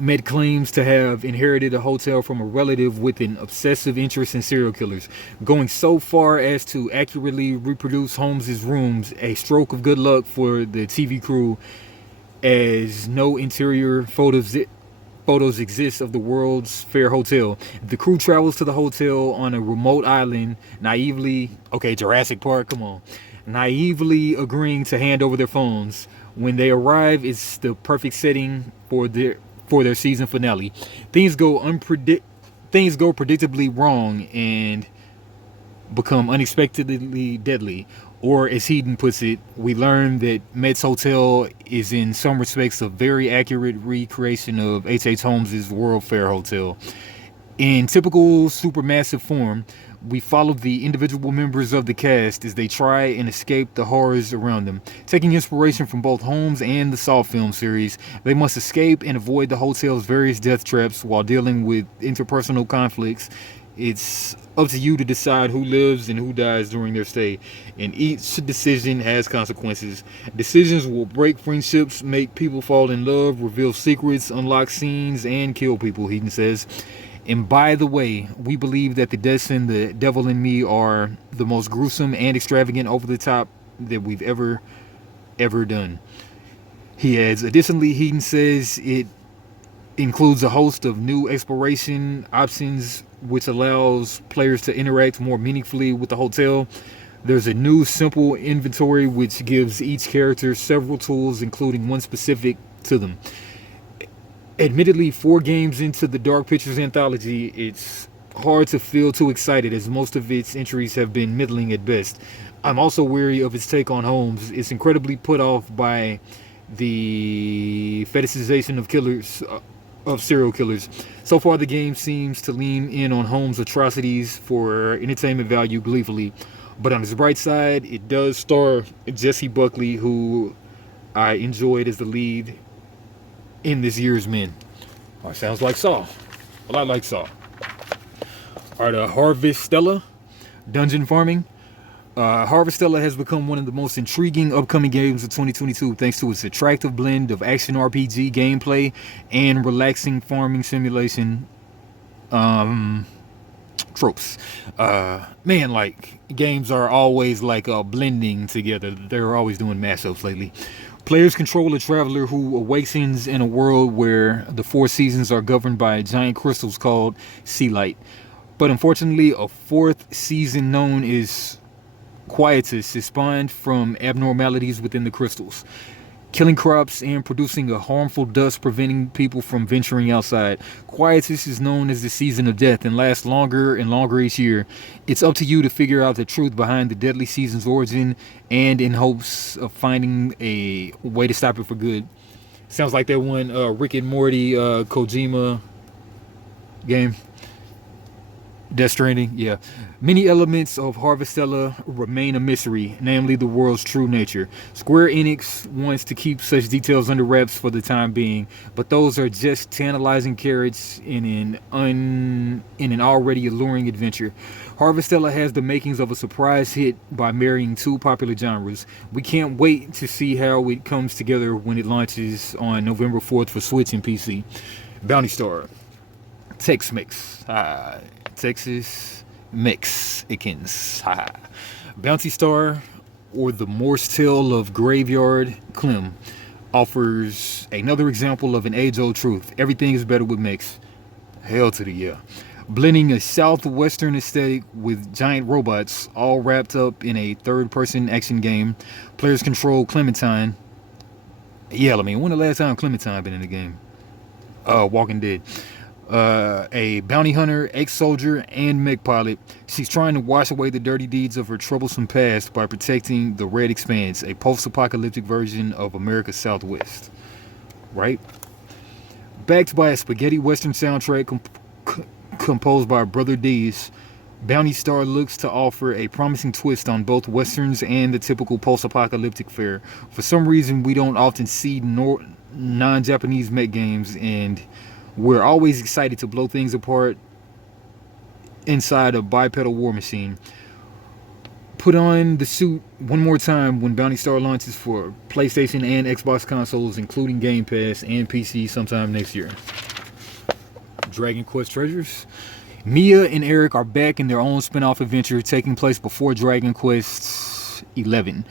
Met claims to have inherited a hotel from a relative with an obsessive interest in serial killers, going so far as to accurately reproduce Holmes' rooms, a stroke of good luck for the TV crew, as no interior photos exist of the World's Fair Hotel. The crew travels to the hotel on a remote island, naively agreeing to hand over their phones. When they arrive, it's the perfect setting for their season finale. Things go predictably wrong and become unexpectedly deadly. Or, as Heaton puts it, we learn that Met's Hotel is in some respects a very accurate recreation of H.H. Holmes' World Fair Hotel. In typical supermassive form, we follow the individual members of the cast as they try and escape the horrors around them. Taking inspiration from both Holmes and the Saw film series, they must escape and avoid the hotel's various death traps while dealing with interpersonal conflicts. It's up to you to decide who lives and who dies during their stay, and each decision has consequences. Decisions will break friendships, make people fall in love, reveal secrets, unlock scenes, and kill people, Heaton says. And by the way, we believe that the deaths in The Devil in Me are the most gruesome and extravagant over the top that we've ever done. He adds, additionally, Heaton says it includes a host of new exploration options which allows players to interact more meaningfully with the hotel. There's a new simple inventory which gives each character several tools, including one specific to them. Admittedly, 4 games into the Dark Pictures anthology, it's hard to feel too excited as most of its entries have been middling at best. I'm also wary of its take on Holmes. It's incredibly put off by the fetishization of serial killers. So far, the game seems to lean in on Holmes' atrocities for entertainment value gleefully. But on its bright side, it does star Jesse Buckley, who I enjoyed as the lead in this year's Men. Sounds like Saw. A lot like Saw. Harvestella, Dungeon Farming. Harvestella has become one of the most intriguing upcoming games of 2022 thanks to its attractive blend of action RPG gameplay and relaxing farming simulation tropes. Games are always blending together. They're always doing mashups lately. Players control a traveler who awakens in a world where the 4 seasons are governed by giant crystals called sea light. But unfortunately, a 4th season known as Quietus is spawned from abnormalities within the crystals, killing crops and producing a harmful dust preventing people from venturing outside. Quietus is known as the season of death and lasts longer and longer each year. It's up to you to figure out the truth behind the deadly season's origin and in hopes of finding a way to stop it for good. Sounds like that one Rick and Morty Kojima game. Death Stranding, yeah. Many elements of Harvestella remain a mystery, namely the world's true nature. Square Enix wants to keep such details under wraps for the time being, but those are just tantalizing carrots in an already alluring adventure. Harvestella has the makings of a surprise hit by marrying two popular genres. We can't wait to see how it comes together when it launches on November 4th for Switch and PC. Bounty Star, Tex-Mex, Texas Mexicans. Bounty Star, or the Morse tale of Graveyard Clem, offers another example of an age-old truth. Everything is better with Mex. Hell to the yeah. Blending a southwestern aesthetic with giant robots, all wrapped up in a third-person action game. Players control Clementine. Yeah, I mean, when the last time Clementine been in the game? Walking Dead. A bounty hunter, ex-soldier, and mech pilot. She's trying to wash away the dirty deeds of her troublesome past by protecting the Red Expanse, a post-apocalyptic version of America's Southwest. Right? Backed by a spaghetti western soundtrack composed by Brother D's, Bounty Star looks to offer a promising twist on both westerns and the typical post-apocalyptic fare. For some reason, we don't often see non-Japanese mech games, and we're always excited to blow things apart inside a bipedal war machine. Put on the suit one more time when Bounty Star launches for PlayStation and Xbox consoles, including Game Pass and PC sometime next year. Dragon Quest Treasures. Mia and Eric are back in their own spin-off adventure taking place before Dragon Quest XI.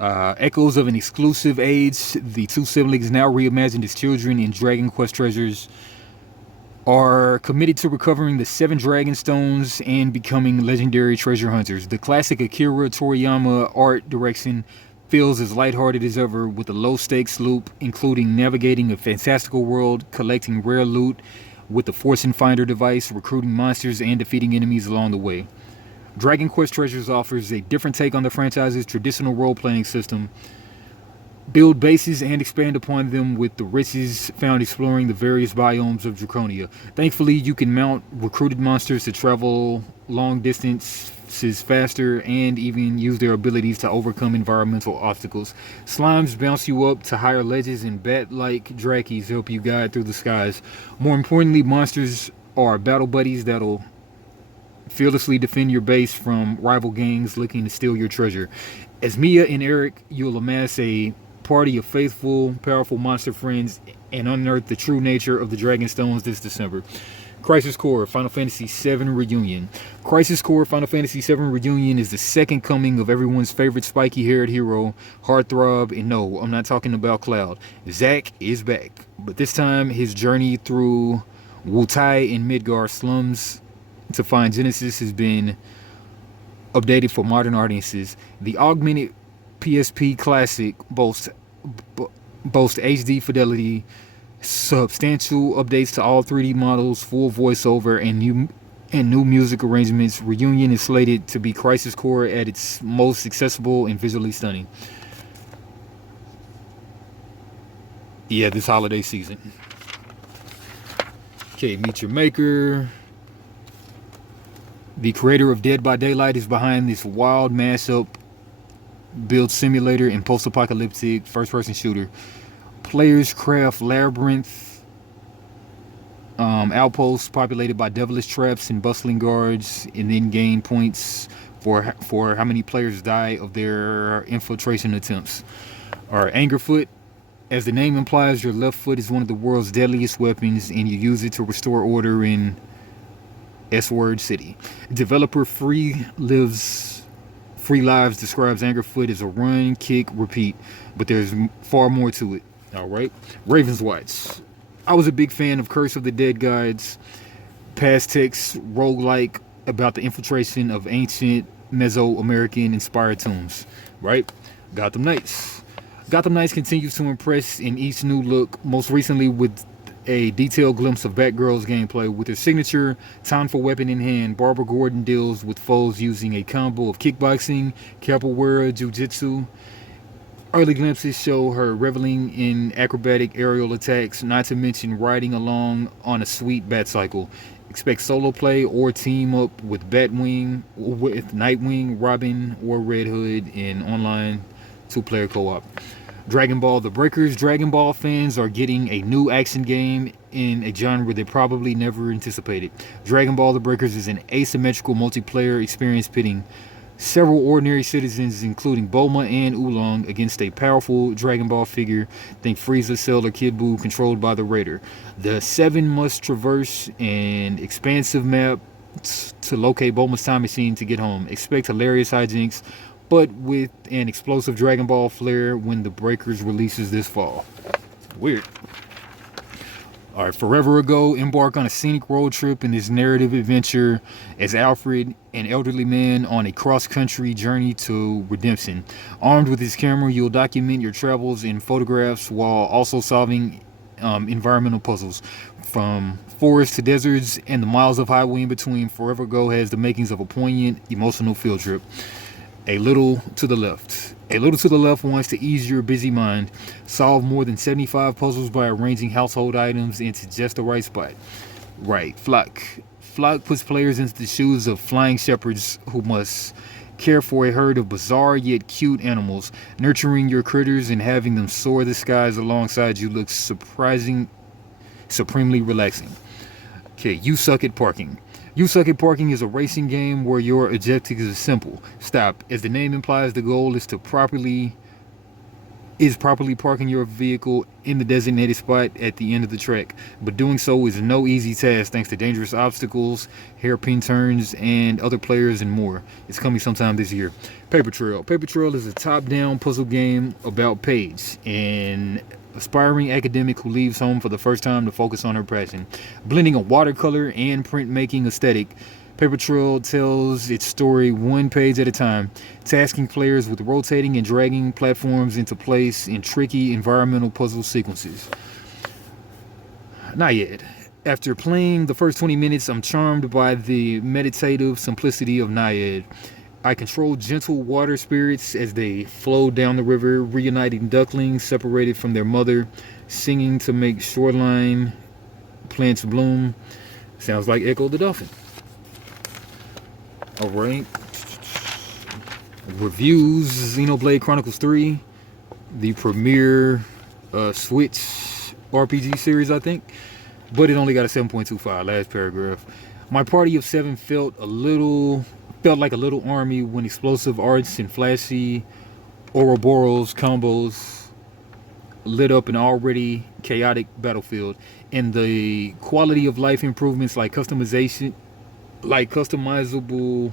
Echoes of an exclusive age, the two siblings, now reimagined as children in Dragon Quest Treasures, are committed to recovering the 7 Dragon Stones and becoming legendary treasure hunters. The classic Akira Toriyama art direction feels as lighthearted as ever, with a low-stakes loop including navigating a fantastical world, collecting rare loot with the Fortune Finder device, recruiting monsters, and defeating enemies along the way. Dragon Quest Treasures offers a different take on the franchise's traditional role-playing system. Build bases and expand upon them with the riches found exploring the various biomes of Draconia. Thankfully, you can mount recruited monsters to travel long distances faster and even use their abilities to overcome environmental obstacles. Slimes bounce you up to higher ledges, and bat-like Drakes help you guide through the skies. More importantly, monsters are battle buddies that'll fearlessly defend your base from rival gangs looking to steal your treasure. As Mia and Eric, you'll amass a party of faithful, powerful monster friends and unearth the true nature of the Dragon Stones this December. Crisis Core Final Fantasy VII Reunion. Crisis Core Final Fantasy VII Reunion is the second coming of everyone's favorite spiky-haired hero, Heartthrob, and no, I'm not talking about Cloud. Zack is back, but this time his journey through Wutai and Midgar slums to find Genesis has been updated for modern audiences. The augmented PSP Classic boasts HD fidelity, substantial updates to all 3D models, full voiceover, and new music arrangements. Reunion is slated to be Crisis Core at its most accessible and visually stunning. Yeah, this holiday season. Okay, Meet Your Maker. The creator of Dead by Daylight is behind this wild mashup build simulator and post-apocalyptic first-person shooter. Players craft labyrinth outposts populated by devilish traps and bustling guards, and then gain points for how many players die of their infiltration attempts. Or Angerfoot. As the name implies, your left foot is one of the world's deadliest weapons, and you use it to restore order in S-Word City. Developer Free Lives describes Angerfoot as a run, kick, repeat, but there's far more to it. Alright. Raven's Watch. I was a big fan of Curse of the Dead Guide's past text roguelike about the infiltration of ancient Mesoamerican inspired tombs. Right? Gotham Knights. Gotham Knights continues to impress in each new look, most recently with a detailed glimpse of Batgirl's gameplay. With her signature time-for weapon in hand, Barbara Gordon deals with foes using a combo of kickboxing, capoeira, jiu-jitsu. Early glimpses show her reveling in acrobatic aerial attacks, not to mention riding along on a sweet bat cycle. Expect solo play or team up with Nightwing, Robin, or Red Hood in online 2-player co-op. Dragon Ball The Breakers. Dragon Ball fans are getting a new action game in a genre they probably never anticipated. Dragon Ball The Breakers is an asymmetrical multiplayer experience pitting several ordinary citizens, including Bulma and Oolong, against a powerful Dragon Ball figure, think Frieza, Cell, or Kid Buu, controlled by the Raider. The 7 must traverse an expansive map to locate Bulma's time machine to get home. Expect hilarious hijinks, but with an explosive Dragon Ball flair when The Breakers releases this fall. Weird. Alright, forever ago, embark on a scenic road trip in this narrative adventure as Alfred, an elderly man on a cross-country journey to redemption. Armed with his camera, you'll document your travels in photographs while also solving environmental puzzles. From forests to deserts and the miles of highway in between, Forever Ago has the makings of a poignant, emotional field trip. A Little to the Left. A Little to the Left wants to ease your busy mind. Solve more than 75 puzzles by arranging household items into just the right spot. Right, Flock. Flock puts players into the shoes of flying shepherds who must care for a herd of bizarre yet cute animals. Nurturing your critters and having them soar the skies alongside you looks supremely relaxing. Okay, You Suck at Parking. You Suck at Parking is a racing game where your objective is simple. Stop. As the name implies, the goal is to properly parking your vehicle in the designated spot at the end of the track. But doing so is no easy task thanks to dangerous obstacles, hairpin turns, and other players and more. It's coming sometime this year. Paper Trail. Paper Trail is a top-down puzzle game about Paige, an aspiring academic who leaves home for the first time to focus on her passion. Blending a watercolor and printmaking aesthetic, Paper Trail tells its story one page at a time, tasking players with rotating and dragging platforms into place in tricky environmental puzzle sequences. Not yet. After playing the first 20 minutes, I'm charmed by the meditative simplicity of Naiad. I control gentle water spirits as they flow down the river, reuniting ducklings separated from their mother, singing to make shoreline plants bloom. Sounds like Echo the Dolphin. Alright. Reviews: Xenoblade Chronicles 3, the premier Switch RPG series, I think. But it only got a 7.25, last paragraph. My party of 7 felt like a little army when explosive arts and flashy Ouroboros combos lit up an already chaotic battlefield, and the quality of life improvements like customizable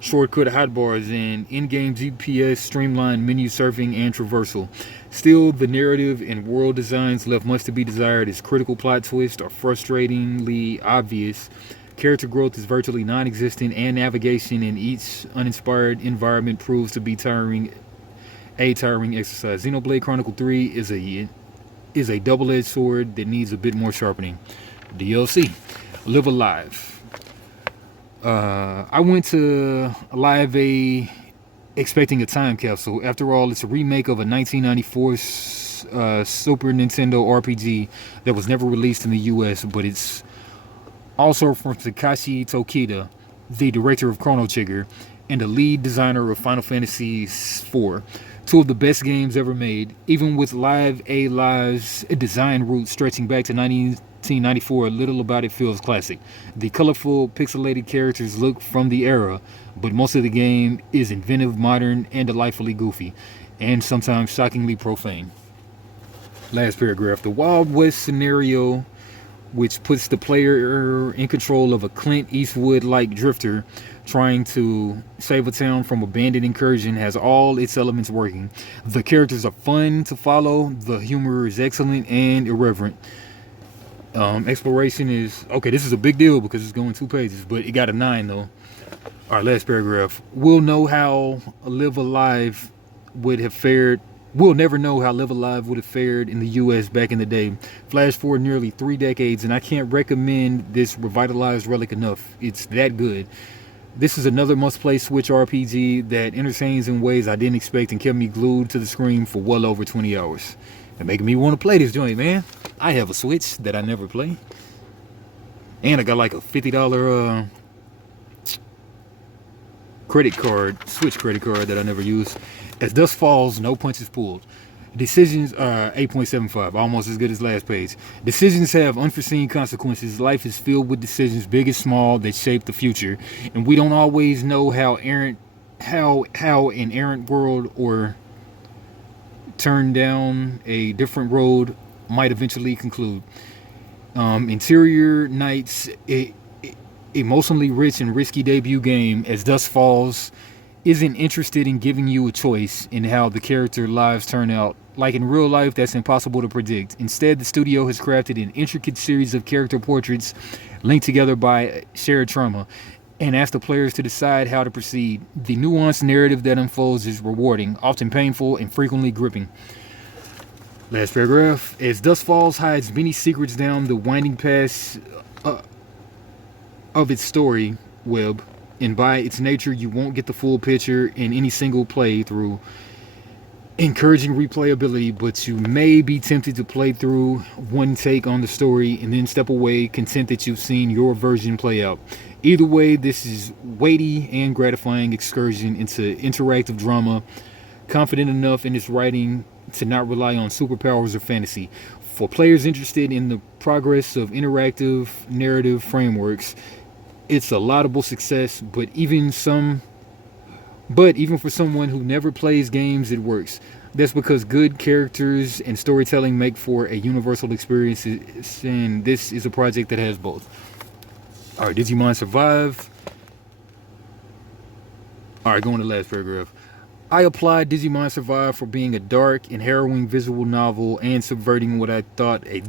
shortcut hotbars and in-game GPS, streamlined menu surfing, and traversal. Still, the narrative and world designs left much to be desired as critical plot twists are frustratingly obvious. Character growth is virtually non-existent, and navigation in each uninspired environment proves to be a tiring exercise. Xenoblade Chronicle 3 is a double-edged sword that needs a bit more sharpening. DLC. Live Alive. I went to Live A expecting a time capsule. After all, it's a remake of a 1994 Super Nintendo RPG that was never released in the US, but it's also from Takashi Tokita, the director of Chrono Trigger and the lead designer of Final Fantasy IV. 2 of the best games ever made. Even with Live A Live's design roots stretching back to 1994, little about it feels classic. The colorful, pixelated characters look from the era, but most of the game is inventive, modern, and delightfully goofy, and sometimes shockingly profane. Last paragraph. The Wild West scenario, which puts the player in control of a Clint Eastwood-like drifter trying to save a town from abandoned incursion, has all its elements working. The characters are fun to follow, the humor is excellent and irreverent. Exploration is... okay, this is a big deal because it's going 2 pages, but it got a 9 though. Alright, last paragraph. We'll never know how Live Alive would have fared in the US back in the day. Flash forward nearly 3 decades, and I can't recommend this revitalized relic enough. It's that good. This is another must-play Switch RPG that entertains in ways I didn't expect and kept me glued to the screen for well over 20 hours. And making me want to play this joint, man. I have a Switch that I never play. And I got like a $50 credit card, Switch credit card that I never use. As Dusk Falls, no punches pulled. Decisions are 8.75, almost as good as last page. Decisions have unforeseen consequences. Life is filled with decisions, big and small, that shape the future. And we don't always know how an errant world or turn down a different road might eventually conclude. Interior Nights, emotionally rich and risky debut game as Dusk Falls isn't interested in giving you a choice in how the character lives turn out. Like in real life, that's impossible to predict. Instead, the studio has crafted an intricate series of character portraits linked together by shared trauma and asked the players to decide how to proceed. The nuanced narrative that unfolds is rewarding, often painful, and frequently gripping. Last paragraph. As Dusk Falls hides many secrets down the winding paths of its story web, and by its nature, you won't get the full picture in any single playthrough, encouraging replayability, but you may be tempted to play through one take on the story and then step away, content that you've seen your version play out. Either way, this is weighty and gratifying excursion into interactive drama, confident enough in its writing to not rely on superpowers or fantasy. For players interested in the progress of interactive narrative frameworks, it's a laudable success, but even for someone who never plays games, it works. That's because good characters and storytelling make for a universal experience, and this is a project that has both. Alright, Digimon Survive. Alright, going to the last paragraph. I applaud Digimon Survive for being a dark and harrowing visual novel and subverting what I thought a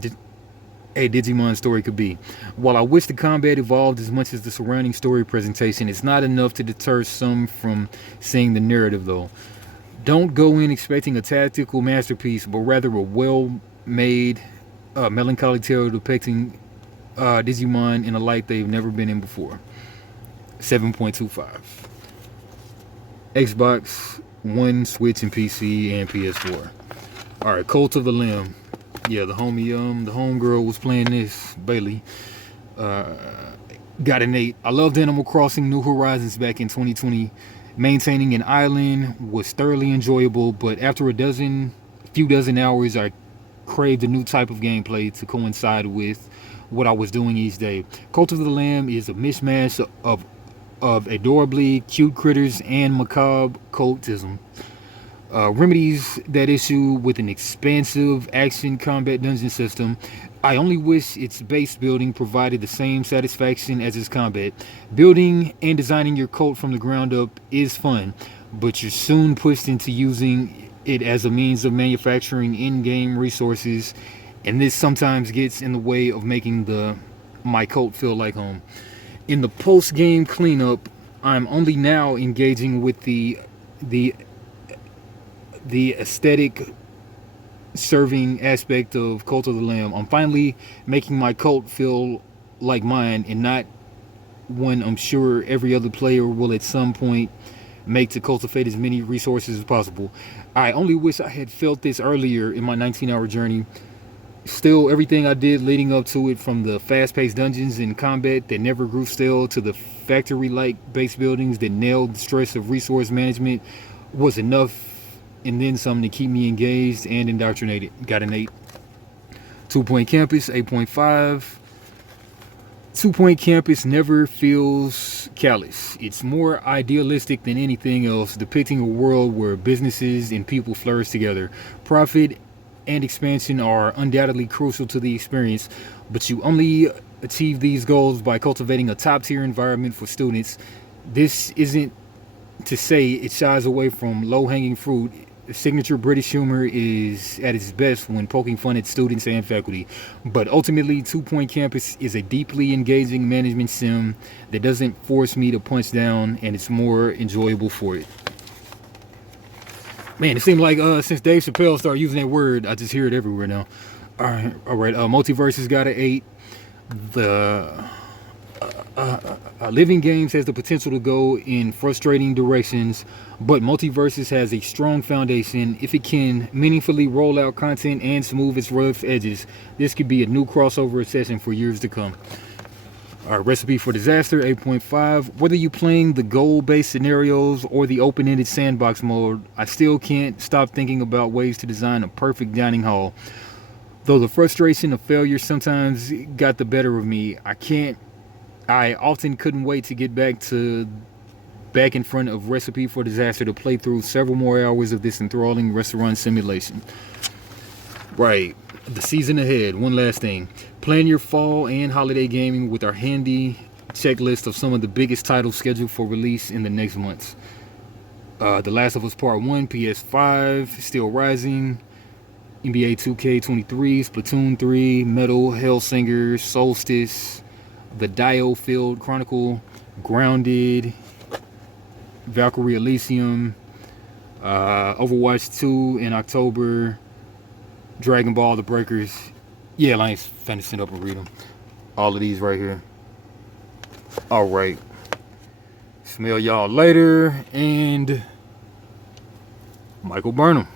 Digimon story could be. While I wish the combat evolved as much as the surrounding story presentation, it's not enough to deter some from seeing the narrative though. Don't go in expecting a tactical masterpiece, but rather a well-made, melancholy tale depicting Digimon in a light they've never been in before. 7.25. Xbox One, Switch, and PC, and PS4. Alright, Cult of the Lamb. Yeah, the homegirl was playing this, Bailey. Got an 8. I loved Animal Crossing New Horizons back in 2020. Maintaining an island was thoroughly enjoyable, but after a few dozen hours, I craved a new type of gameplay to coincide with what I was doing each day. Cult of the Lamb is a mishmash of adorably cute critters and macabre cultism. Remedies that issue with an expansive action combat dungeon system. I only wish its base building provided the same satisfaction as its combat. Building and designing your cult from the ground up is fun, but you're soon pushed into using it as a means of manufacturing in-game resources, and this sometimes gets in the way of making my cult feel like home. In the post-game cleanup, I'm only now engaging with the aesthetic serving aspect of Cult of the Lamb. I'm finally making my cult feel like mine and not one I'm sure every other player will at some point make to cultivate as many resources as possible. I only wish I had felt this earlier in my 19-hour journey. Still, everything I did leading up to it, from the fast-paced dungeons and combat that never grew stale to the factory-like base buildings that nailed the stress of resource management, was enough and then something to keep me engaged and indoctrinated. Got an 8. 2 Point Campus, 8.5. 2 Point Campus never feels callous. It's more idealistic than anything else, depicting a world where businesses and people flourish together. Profit and expansion are undoubtedly crucial to the experience, but you only achieve these goals by cultivating a top-tier environment for students. This isn't to say it shies away from low-hanging fruit. Signature British humor is at its best when poking fun at students and faculty. But ultimately, 2 Point Campus is a deeply engaging management sim that doesn't force me to punch down, and it's more enjoyable for it. Man, it seemed like since Dave Chappelle started using that word, I just hear it everywhere now. All right. Multiverses got an 8. The Living Games has the potential to go in frustrating directions, but Multiverses has a strong foundation. If it can meaningfully roll out content and smooth its rough edges, this could be a new crossover session for years to come. Recipe for Disaster 8.5. Whether you're playing the goal-based scenarios or the open-ended sandbox mode, I still can't stop thinking about ways to design a perfect dining hall. Though the frustration of failure sometimes got the better of me, I often couldn't wait to get back in front of Recipe for Disaster to play through several more hours of this enthralling restaurant simulation. Right, the season ahead. One last thing. Plan your fall and holiday gaming with our handy checklist of some of the biggest titles scheduled for release in the next months. The Last of Us Part 1, PS5, Still Rising, NBA 2K23, Splatoon 3, Metal, Hellsinger, Solstice, The Untitled Chronicle, Grounded, Valkyrie Elysium, Overwatch 2 in October, Dragon Ball The Breakers. Yeah, I ain't finna sit up and read them. All of these right here. Alright. Smell y'all later. And Michael Burnham.